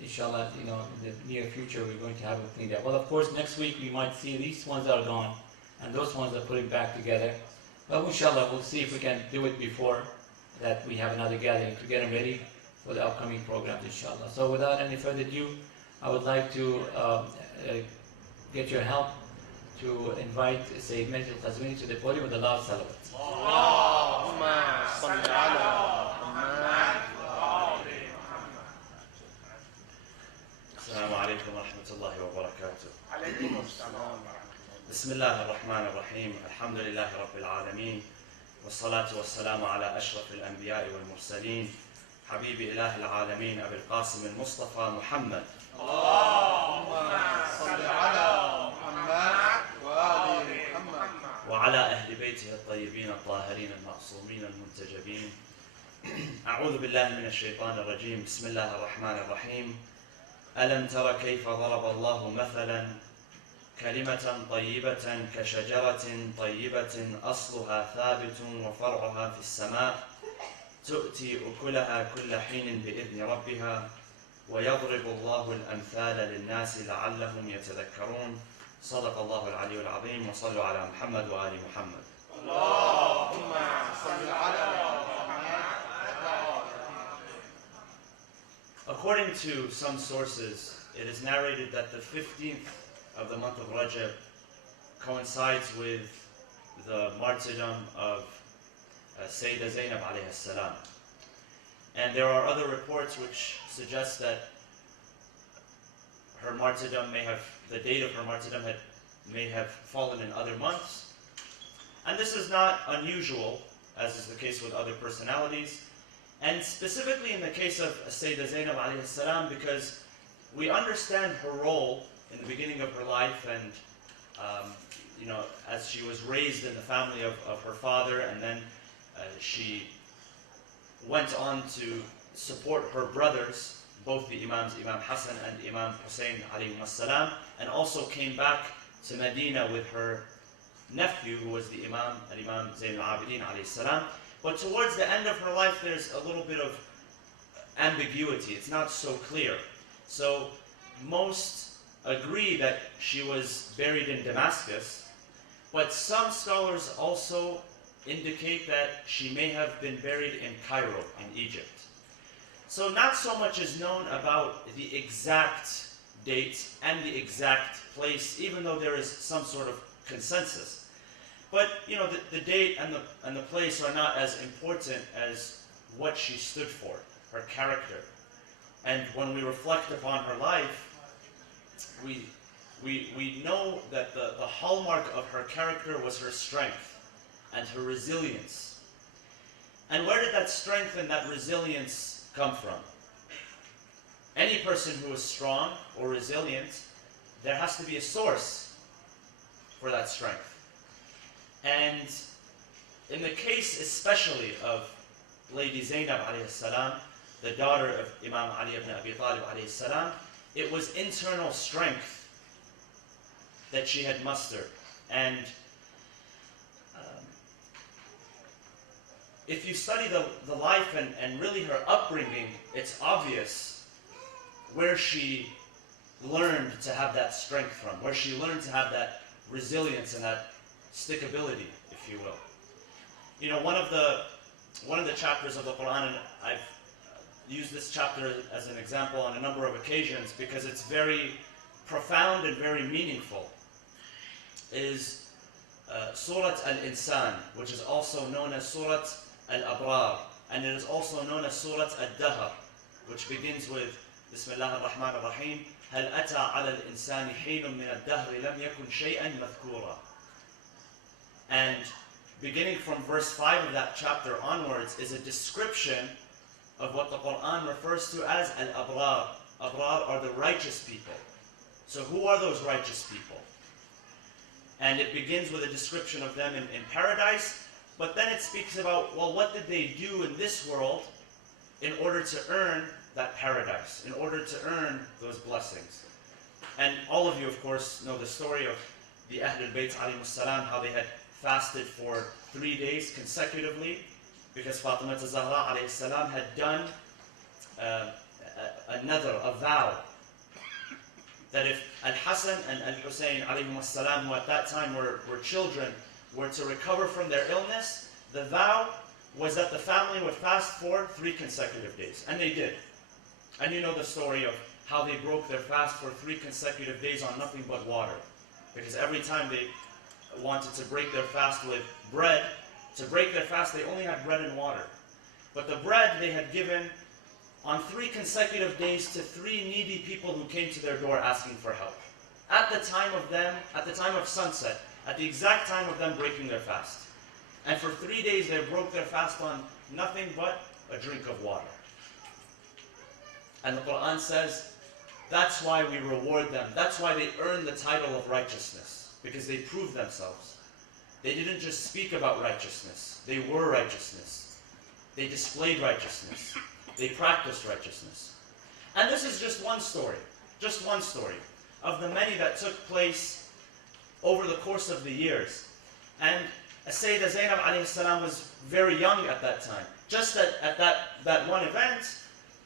inshallah, in the near future we're going to have them cleaned up. Well, of course, next week we might see these ones are gone, and those ones are putting back together. But inshallah, we'll see if we can do it before that we have another gathering to get them ready for the upcoming programs, inshallah. So without any further ado, I would like to get your help to invite Sayyid Majid Qazwini to the podium with the last salawat. اللهم صل على محمد وآل محمد. السلام عليكم ورحمة الله وبركاته. عليكم السلام ورحمة الله. بسم الله الرحمن الرحيم. الحمد لله رب العالمين، والصلاة والسلام على أشرف الأنبياء والمرسلين، حبيب إله العالمين أبي القاسم المصطفى محمد. اللهم صل على محمد وآل محمد وعلى أهل بيته الطيبين الطاهرين المعصومين المنتجبين. أعوذ بالله من الشيطان الرجيم. بسم الله الرحمن الرحيم. ألم تر كيف ضرب الله مثلا كلمة طيبة كشجرة طيبة أصلها ثابت وفرعها في السماء تؤتي أكلها كل حين بإذن ربها ويضرب الله الأمثال للناس لعلهم يتذكرون. صدق الله العلي العظيم. وصلوا على محمد وآل محمد. اللهم صل على محمد. According to some sources, it is narrated that the 15th of the month of Rajab coincides with the martyrdom of Sayyidah Zainab alayhi salam. And there are other reports which suggest that her martyrdom the date of her martyrdom may have fallen in other months. And this is not unusual, as is the case with other personalities. And specifically in the case of Sayyidah Zainab alayhi salam, because we understand her role in the beginning of her life, and as she was raised in the family of her father, and then she went on to support her brothers, both the Imams, Imam Hassan and Imam Hussein alayhim as-salam, and also came back to Medina with her nephew, who was the Imam Zayn al-Abidin alayhi salam. But towards the end of her life, there's a little bit of ambiguity. It's not so clear. So most agree that she was buried in Damascus, but some scholars also indicate that she may have been buried in Cairo, in Egypt. So not so much is known about the exact date and the exact place, even though there is some sort of consensus. But the date and the place are not as important as what she stood for, her character. And when we reflect upon her life, we know that the hallmark of her character was her strength and her resilience. And where did that strength and that resilience come from? Any person who is strong or resilient, there has to be a source for that strength. And in the case especially of Lady Zainab alayhi salam, the daughter of Imam Ali ibn Abi Talib alayhi salam, it was internal strength that she had mustered. And if you study the life and really her upbringing, it's obvious where she learned to have that strength from, where she learned to have that resilience and that stickability, if you will. One of the chapters of the Quran, and I've used this chapter as an example on a number of occasions because it's very profound and very meaningful, is Surat Al-Insan, which is also known as Surat Al-Abrar, and it is also known as Surat Al-Dahr, which begins with Bismillah ar-Rahman ar-Rahim, هل أتى على الإنسان حين من الدهر لم يكن شيئا مذكورا. And beginning from verse 5 of that chapter onwards is a description of what the Quran refers to as Al-Abrar. Abrar are the righteous people. So who are those righteous people? And it begins with a description of them in paradise, but then it speaks about, well, what did they do in this world in order to earn that paradise, in order to earn those blessings. And all of you, of course, know the story of the Ahlul Bayt alayhimus salam, how they had fasted for 3 days consecutively, because Fatima Zahra alayhi salam had done a vow, that if Al-Hassan and Al-Hussein alayhimus salam, who at that time were children, were to recover from their illness, the vow was that the family would fast for 3 consecutive days. And they did. And you know the story of how they broke their fast for 3 consecutive days on nothing but water. Because every time they wanted to break their fast with bread, to break their fast they only had bread and water. But the bread they had given on 3 consecutive days to 3 needy people who came to their door asking for help. At the time of sunset, at the exact time of them breaking their fast. And for 3 days they broke their fast on nothing but a drink of water. And the Quran says, that's why we reward them. That's why they earn the title of righteousness. Because they proved themselves. They didn't just speak about righteousness. They were righteousness. They displayed righteousness. They practiced righteousness. And this is just one story of the many that took place over the course of the years. And Sayyidah Zainab alayhi salam was very young at that time. Just at that one event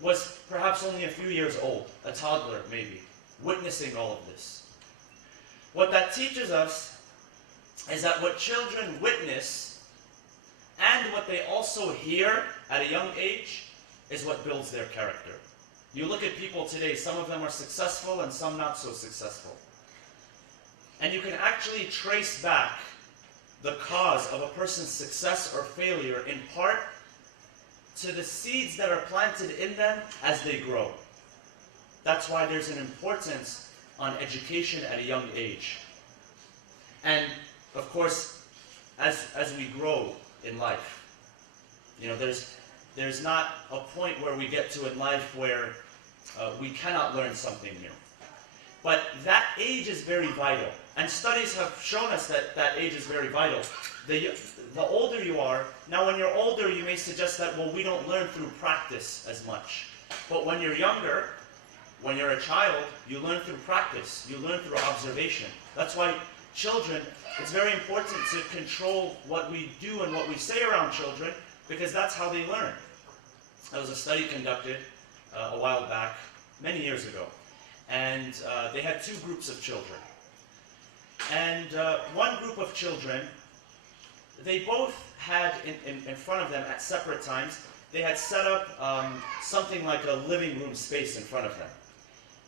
was perhaps only a few years old, a toddler maybe, witnessing all of this. What that teaches us is that what children witness and what they also hear at a young age is what builds their character. You look at people today, some of them are successful and some not so successful. And you can actually trace back the cause of a person's success or failure in part to the seeds that are planted in them as they grow. That's why there's an importance on education at a young age. And of course, as we grow in life, you know, there's not a point where we get to in life where we cannot learn something new. But that age is very vital. And studies have shown us that that age is very vital. The older you are, now when you're older you may suggest that, well, we don't learn through practice as much. But when you're younger, when you're a child, you learn through practice. You learn through observation. That's why children, it's very important to control what we do and what we say around children, because that's how they learn. There was a study conducted a while back, many years ago, and they had two groups of children. And one group of children, they both had in front of them at separate times, they had set up something like a living room space in front of them.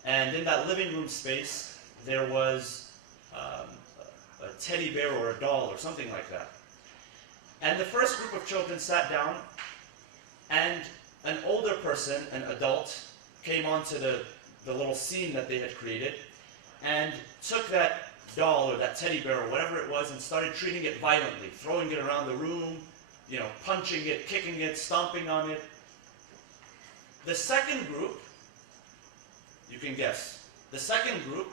And in that living room space, there was a teddy bear or a doll or something like that. And the first group of children sat down, and an older person, an adult, came onto the little scene that they had created and took that doll or that teddy bear or whatever it was and started treating it violently, throwing it around the room, you know, punching it, kicking it, stomping on it. The second group, you can guess, the second group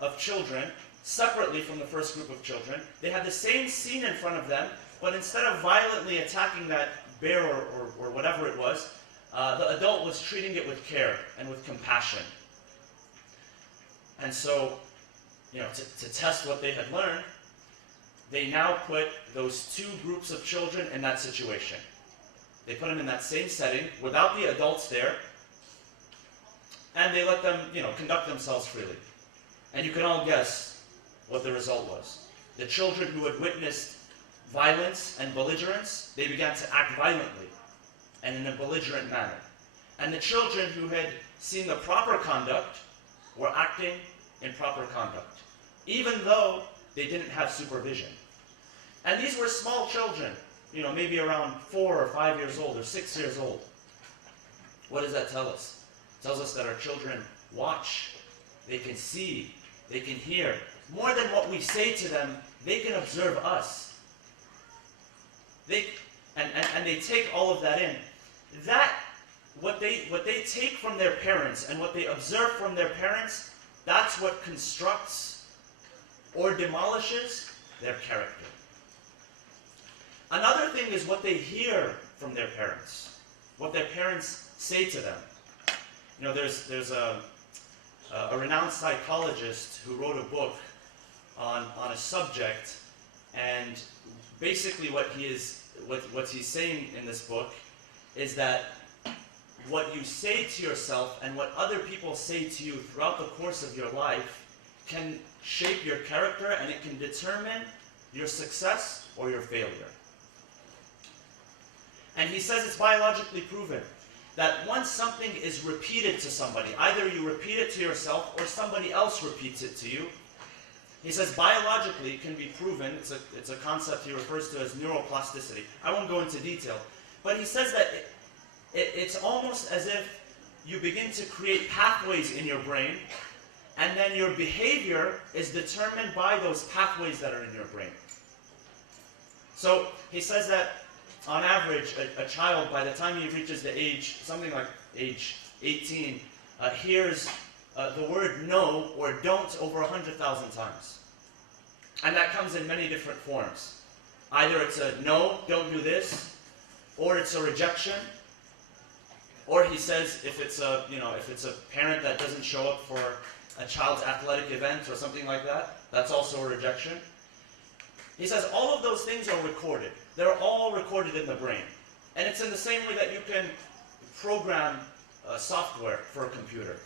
of children, separately from the first group of children, they had the same scene in front of them, but instead of violently attacking that bear or whatever it was, the adult was treating it with care and with compassion. And so, you know, to test what they had learned, they now put those two groups of children in that situation. They put them in that same setting without the adults there, and they let them, you know, conduct themselves freely. And you can all guess what the result was. The children who had witnessed violence and belligerence, they began to act violently and in a belligerent manner. And the children who had seen the proper conduct were acting in proper conduct, even though they didn't have supervision. And these were small children, you know, maybe around 4 or 5 years old or 6 years old. What does that tell us? It tells us that our children watch, they can see, they can hear. More than what we say to them, they can observe us. And they take all of that in. That, what they take from their parents and what they observe from their parents, that's what constructs or demolishes their character. Another thing is what they hear from their parents, what their parents say to them. You know, there's a renowned psychologist who wrote a book on a subject, and basically what he's saying in this book is that what you say to yourself and what other people say to you throughout the course of your life can shape your character, and it can determine your success or your failure. And he says it's biologically proven that once something is repeated to somebody, either you repeat it to yourself or somebody else repeats it to you, he says biologically it can be proven, it's a concept he refers to as neuroplasticity. I won't go into detail, but he says that it's almost as if you begin to create pathways in your brain, and then your behavior is determined by those pathways that are in your brain. So he says that on average, a child, by the time he reaches the age, something like age 18, hears the word no or don't over 100,000 times. And that comes in many different forms. Either it's a no, don't do this, or it's a rejection, or he says if it's a parent that doesn't show up for a child's athletic event or something like that, that's also a rejection. He says all of those things are recorded. They're all recorded in the brain. And it's in the same way that you can program software for a computer.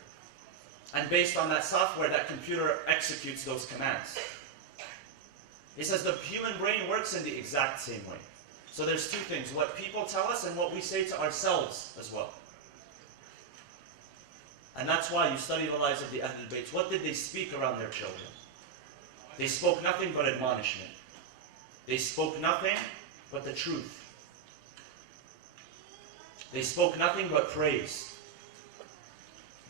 And based on that software, that computer executes those commands. He says the human brain works in the exact same way. So there's two things, what people tell us and what we say to ourselves as well. And that's why you study the lives of the Ahlul Bayt. What did they speak around their children? They spoke nothing but admonishment. They spoke nothing but the truth. They spoke nothing but praise.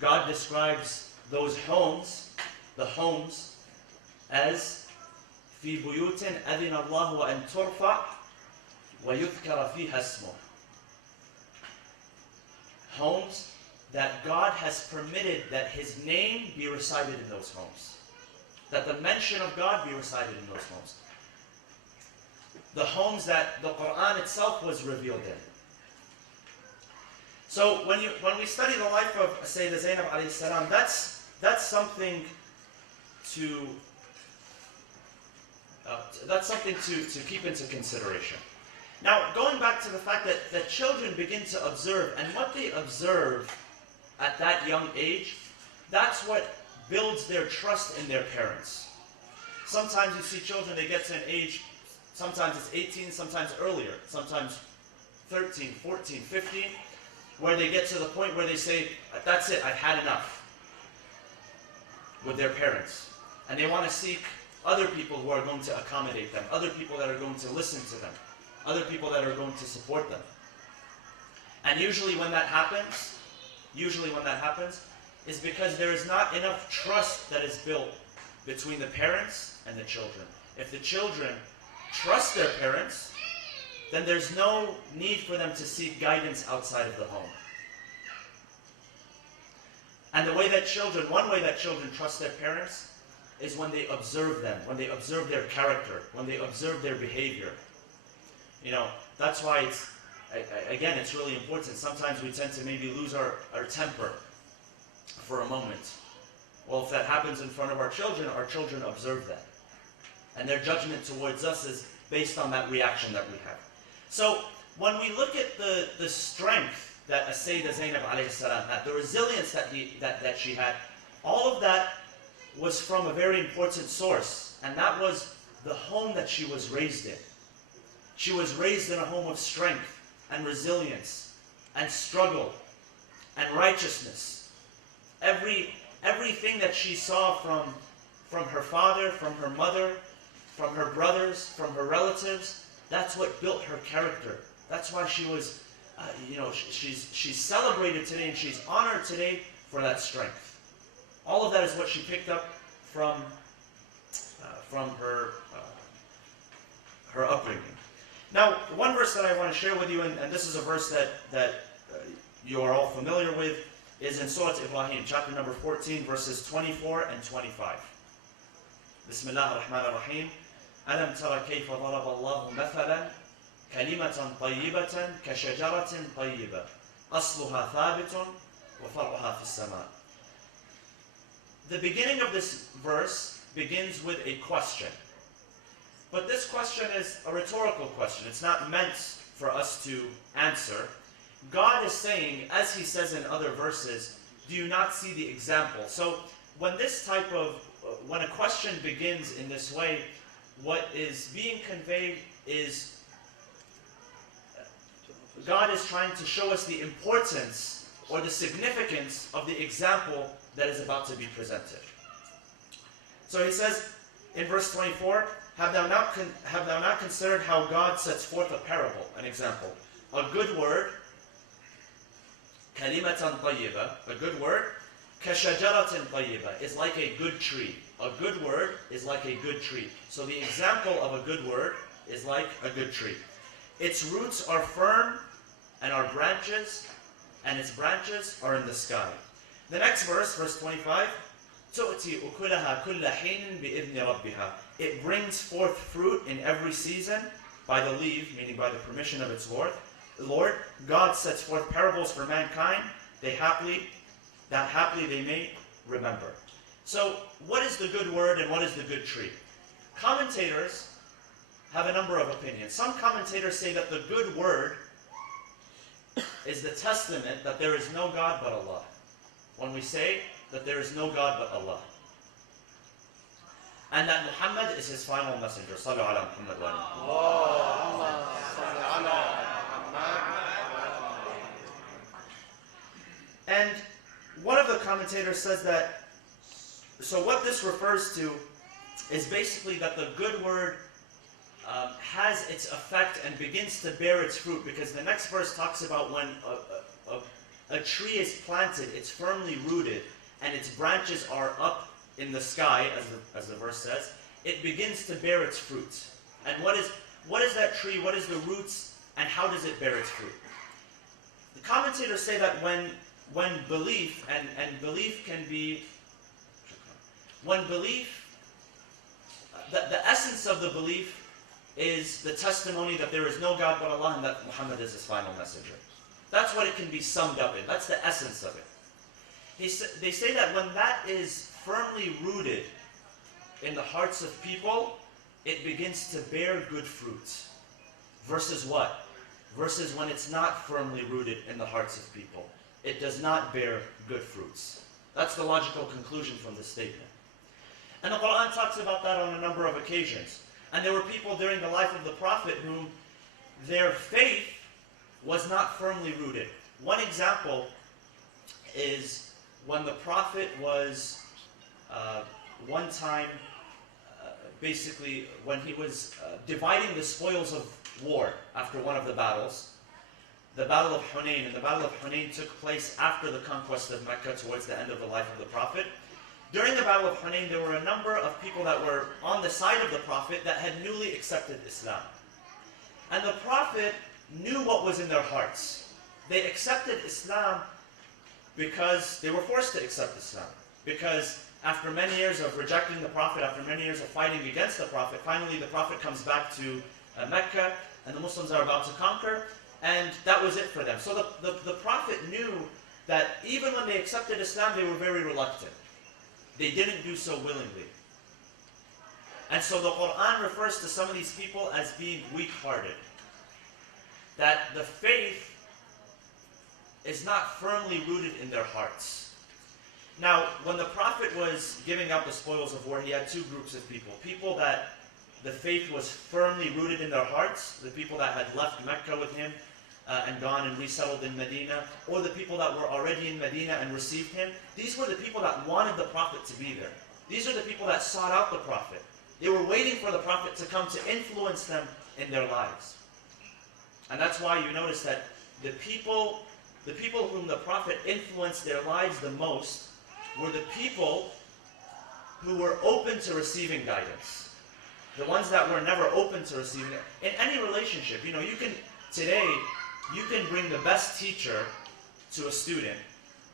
God describes those homes, the homes, as في بيوت أذن الله أن ترفع ويذكر فيها اسمه. Homes that God has permitted that His name be recited in those homes. That the mention of God be recited in those homes. The homes that the Quran itself was revealed in. So when we study the life of Sayyidah Zainab alayhi salam, that's something to keep into consideration. Now, going back to the fact that children begin to observe, and what they observe at that young age, that's what builds their trust in their parents. Sometimes you see children, they get to an age, sometimes it's 18, sometimes earlier, sometimes 13, 14, 15, where they get to the point where they say, that's it, I've had enough with their parents. And they want to seek other people who are going to accommodate them, other people that are going to listen to them, other people that are going to support them. And usually when that happens, is because there is not enough trust that is built between the parents and the children. If the children trust their parents, then there's no need for them to seek guidance outside of the home. And one way that children trust their parents is when they observe them, when they observe their character, when they observe their behavior. You know, that's why it's really important. Sometimes we tend to maybe lose our temper for a moment. Well, if that happens in front of our children observe that. And their judgment towards us is based on that reaction that we have. So, when we look at the strength that Sayyidah Zainab alayhi salam had, the resilience that she had, all of that was from a very important source, and that was the home that she was raised in. She was raised in a home of strength and resilience and struggle and righteousness. Everything that she saw from her father, from her mother, from her brothers, from her relatives, that's what built her character. That's why she was, she's celebrated today and she's honored today for that strength. All of that is what she picked up from her upbringing. Now, one verse that I want to share with you, and this is a verse that you are all familiar with, is in Surah Ibrahim, chapter number 14, verses 24 and 25. Bismillah ar-Rahman ar-Rahim. ألم تر كيف ضرب الله مثلا كلمة طيبة كشجرة طيبة أصلها ثابت وفرعها في السماء. The beginning of this verse begins with a question. But this question is a rhetorical question. It's not meant for us to answer. God is saying, as He says in other verses, do you not see the example? So when a question begins in this way, what is being conveyed is God is trying to show us the importance or the significance of the example that is about to be presented. So He says in verse 24, have thou not considered how God sets forth a parable, an example? A good word, kalimatan tayyiba, a good word, kashajaratin tayyiba, is like a good tree. A good word is like a good tree. So the example of a good word is like a good tree. Its roots are firm and its branches are in the sky. The next verse, verse 25, تُؤْتِي أُكُلَهَا كُلَّ حِينٍ بِإِذْنِ رَبِّهَا. It brings forth fruit in every season by the leave, meaning by the permission of its Lord. God sets forth parables for mankind, that happily they may remember. So, what is the good word and what is the good tree? Commentators have a number of opinions. Some commentators say that the good word is the testament that there is no God but Allah. When we say that there is no God but Allah. And that Muhammad is His final messenger. Sallu ala Muhammad wa And one of the commentators says that, so what this refers to is basically that the good word has its effect and begins to bear its fruit, because the next verse talks about when a tree is planted, it's firmly rooted, and its branches are up in the sky, as the verse says, it begins to bear its fruit. And what is that tree? What is the roots? And how does it bear its fruit? The commentators say that when belief, and belief can be, when belief, the essence of the belief is the testimony that there is no God but Allah and that Muhammad is his final messenger. That's what it can be summed up in. That's the essence of it. They say that when that is firmly rooted in the hearts of people, it begins to bear good fruit. Versus what? Versus when it's not firmly rooted in the hearts of people. It does not bear good fruits. That's the logical conclusion from this statement. And the Quran talks about that on a number of occasions. And there were people during the life of the Prophet whom their faith was not firmly rooted. One example is when the Prophet was one time, basically when he was dividing the spoils of war after one of the battles, the Battle of Hunayn. And the Battle of Hunayn took place after the conquest of Mecca, towards the end of the life of the Prophet. During the Battle of Hunayn, there were a number of people that were on the side of the Prophet that had newly accepted Islam. And the Prophet knew what was in their hearts. They accepted Islam because they were forced to accept Islam. Because after many years of rejecting the Prophet, after many years of fighting against the Prophet, finally the Prophet comes back to Mecca, and the Muslims are about to conquer, and that was it for them. So the Prophet knew that even when they accepted Islam, they were very reluctant. They didn't do so willingly. And so the Quran refers to some of these people as being weak-hearted. That the faith is not firmly rooted in their hearts. Now, when the Prophet was giving up the spoils of war, he had two groups of people. People that the faith was firmly rooted in their hearts, the people that had left Mecca with him and gone and resettled in Medina, or the people that were already in Medina and received him. These were the people that wanted the Prophet to be there. These are the people that sought out the Prophet. They were waiting for the Prophet to come to influence them in their lives. And that's why you notice that the people whom the Prophet influenced their lives the most were the people who were open to receiving guidance. The ones that were never open to receiving it. In any relationship, today, you can bring the best teacher to a student,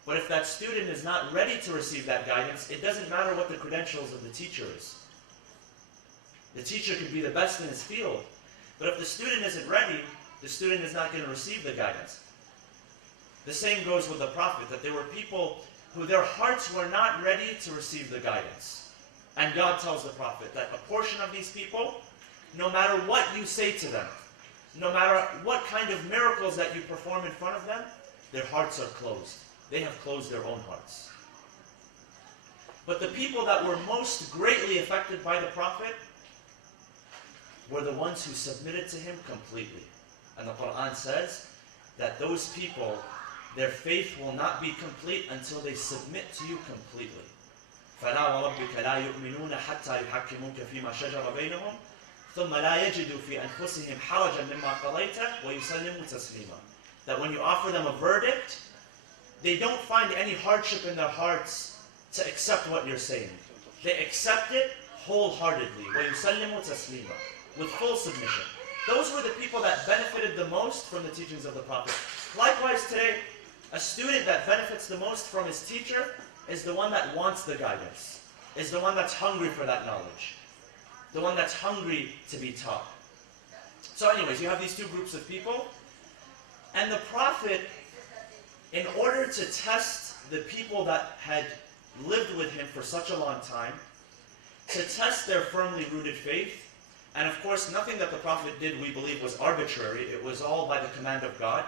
but if that student is not ready to receive that guidance, it doesn't matter what the credentials of the teacher is. The teacher could be the best in his field, but if the student isn't ready, the student is not going to receive the guidance. The same goes with the Prophet, that there were people who their hearts were not ready to receive the guidance. And God tells the Prophet that a portion of these people, no matter what you say to them, no matter what kind of miracles that you perform in front of them, their hearts are closed. They have closed their own hearts. But the people that were most greatly affected by the Prophet were the ones who submitted to him completely. And the Quran says that those people, their faith will not be complete until they submit to you completely. فَلَا وَرَبِّكَ لَا يُؤْمِنُونَ حَتَّى يُحَكِّمُوكَ فِي مَا شَجَرَ بَيْنَهُمْ ثُمَّ لَا يَجِدُوا فِي أَنفُسِهِمْ حَرَجًا مِمَّا قَضَيْتَ وَيُسَلِّمُوا تَسْلِيمًا. That when you offer them a verdict, they don't find any hardship in their hearts to accept what you're saying. They accept it wholeheartedly. وَيُسَلِّمُوا تَسْلِيمًا. With full submission. Those were the people that benefited the most from the teachings of the Prophet. Likewise today, a student that benefits the most from his teacher is the one that wants the guidance, is the one that's hungry for that knowledge, the one that's hungry to be taught. So anyways, you have these two groups of people, and the Prophet, in order to test the people that had lived with him for such a long time, to test their firmly rooted faith, and of course nothing that the Prophet did, we believe, was arbitrary, it was all by the command of God.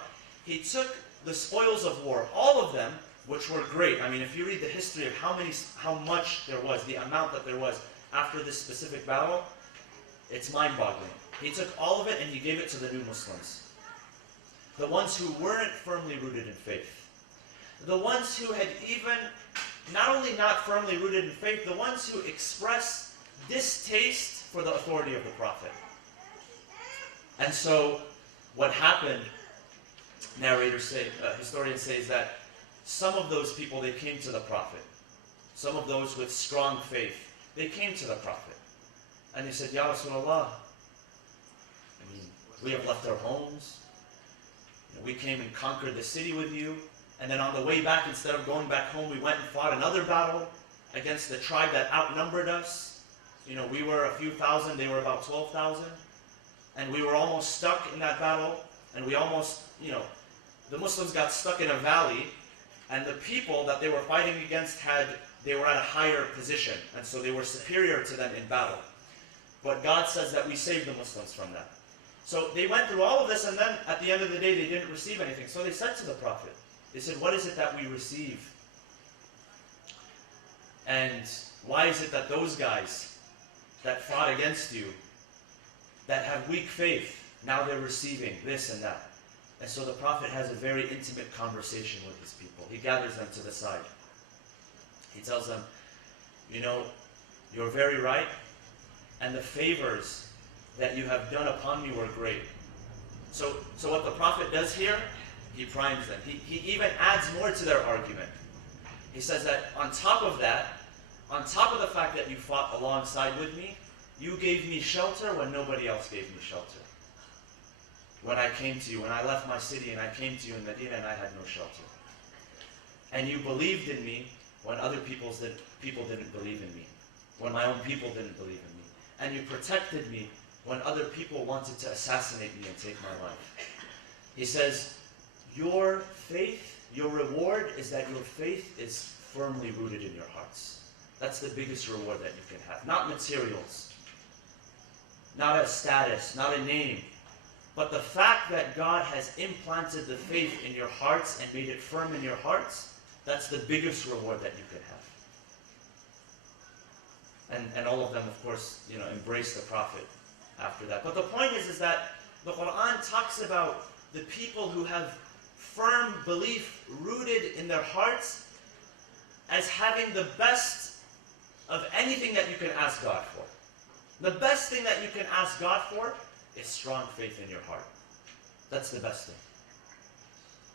He took the spoils of war, all of them, which were great. I mean, if you read the history of how much there was, the amount that there was after this specific battle, it's mind-boggling. He took all of it and he gave it to the new Muslims. The ones who weren't firmly rooted in faith. The ones who had even, not only not firmly rooted in faith, the ones who expressed distaste for the authority of the Prophet. And so what happened, historians say, is that some of those people, they came to the Prophet. Some of those with strong faith, they came to the Prophet. And they said, Ya Rasulullah, I mean, we have left our homes. We came and conquered the city with you. And then on the way back, instead of going back home, we went and fought another battle against the tribe that outnumbered us. We were a few thousand, they were about 12,000. And we were almost stuck in that battle. And we almost, the Muslims got stuck in a valley. And the people that they were fighting against they were at a higher position. And so they were superior to them in battle. But God says that we saved the Muslims from that. So they went through all of this, and then at the end of the day, they didn't receive anything. So they said to the Prophet, they said, what is it that we receive? And why is it that those guys that fought against you, that have weak faith, now they're receiving this and that? And so the Prophet has a very intimate conversation with his people. He gathers them to the side. He tells them, you're very right, and the favors that you have done upon me were great. So what the Prophet does here, he primes them. He even adds more to their argument. He says that on top of that, on top of the fact that you fought alongside with me, you gave me shelter when nobody else gave me shelter. When I came to you, when I left my city and I came to you in Medina and I had no shelter. And you believed in me when other people didn't believe in me. When my own people didn't believe in me. And you protected me when other people wanted to assassinate me and take my life. He says, your faith, your reward is that your faith is firmly rooted in your hearts. That's the biggest reward that you can have. Not materials, not a status, not a name, but the fact that God has implanted the faith in your hearts and made it firm in your hearts, that's the biggest reward that you can have. And all of them, of course, embrace the Prophet after that. But the point is that the Quran talks about the people who have firm belief rooted in their hearts as having the best of anything that you can ask God for. The best thing that you can ask God for is strong faith in your heart. That's the best thing.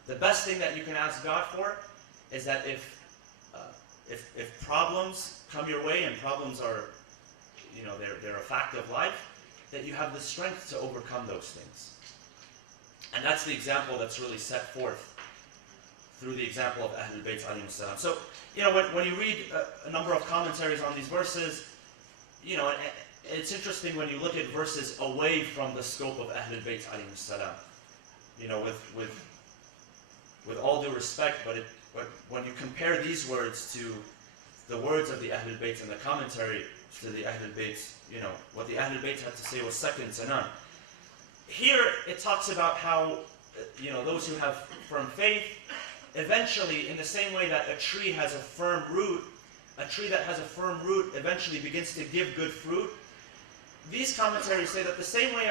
The best thing that you can ask God for is that if problems come your way, and problems are, they're a fact of life, that you have the strength to overcome those things. And that's the example that's really set forth through the example of Ahlul Bayt alayhi salam. So, when you read a number of commentaries on these verses, it's interesting when you look at verses away from the scope of Ahlul Bayt alayhi salam. With all due respect, but when you compare these words to the words of the Ahlul Bayt and the commentary to the Ahlul Bayt, what the Ahlul Bayt had to say was second to none. Here it talks about how, those who have firm faith, eventually, in the same way that a tree has a firm root, a tree that has a firm root eventually begins to give good fruit. These commentaries say that the same way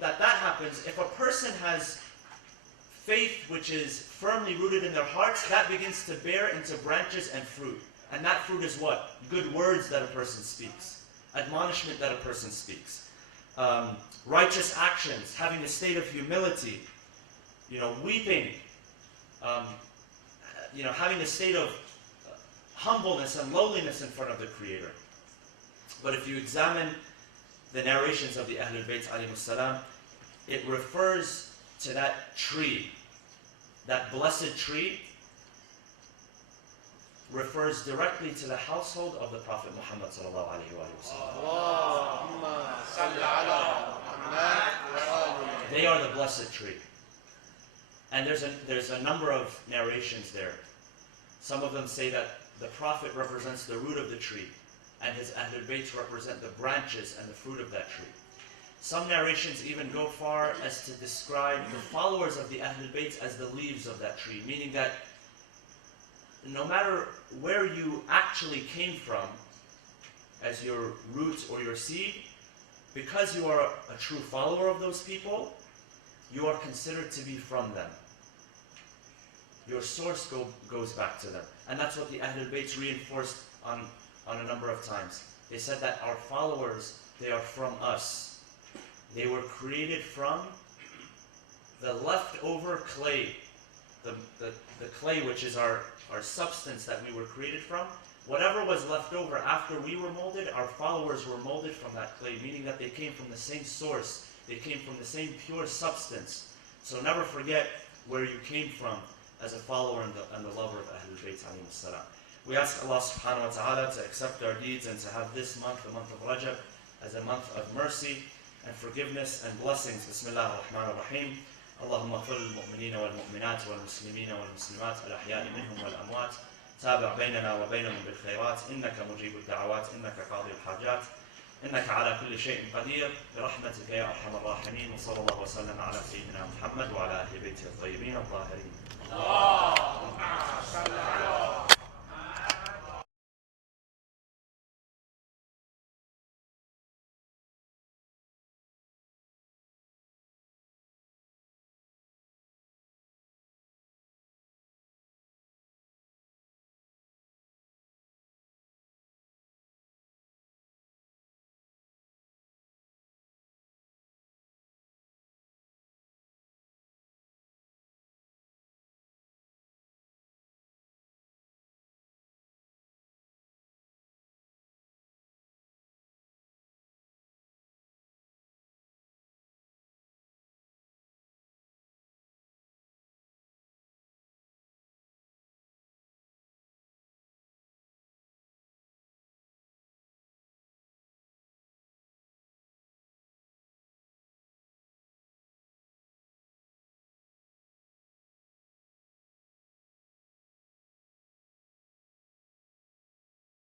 that happens, if a person has faith which is firmly rooted in their hearts, that begins to bear into branches and fruit. And that fruit is what? Good words that a person speaks. Admonishment that a person speaks. Righteous actions, having a state of humility, weeping, having a state of humbleness and lowliness in front of the Creator. But if you examine the narrations of the Ahlul Bayt alayhi salam, it refers to that tree, that blessed tree, refers directly to the household of the Prophet Muhammad sallallahu alaihi wasallam. They are the blessed tree. And there's a number of narrations there. Some of them say that the Prophet represents the root of the tree, and his Ahlul Bayt represent the branches and the fruit of that tree. Some narrations even go far as to describe the followers of the Ahlul Bayt as the leaves of that tree, meaning that no matter where you actually came from as your roots or your seed, because you are a true follower of those people, you are considered to be from them. Your source goes back to them. And that's what the Ahlul Bayt reinforced on a number of times. They said that our followers, they are from us. They were created from the leftover clay. The clay, which is our substance that we were created from. Whatever was left over after we were molded, our followers were molded from that clay, meaning that they came from the same source. They came from the same pure substance. So never forget where you came from as a follower and the lover of Ahlul Bayt alayhim as-salam. We ask Allah subhanahu wa ta'ala to accept our deeds and to have this month, the month of Rajab, as a month of mercy and forgiveness and blessings. Bismillah ar-Rahman ar-Rahim. اللهم اغفر للمؤمنين والمؤمنات والمسلمين والمسلمات الأحياء منهم والأموات تابع بيننا وبينهم بالخيرات إنك مجيب الدعوات إنك قاضي الحاجات إنك على كل شيء قدير برحمتك يا أرحم الراحمين وصلى الله وسلم على سيدنا محمد وعلى أهل بيته الطيبين الطاهرين.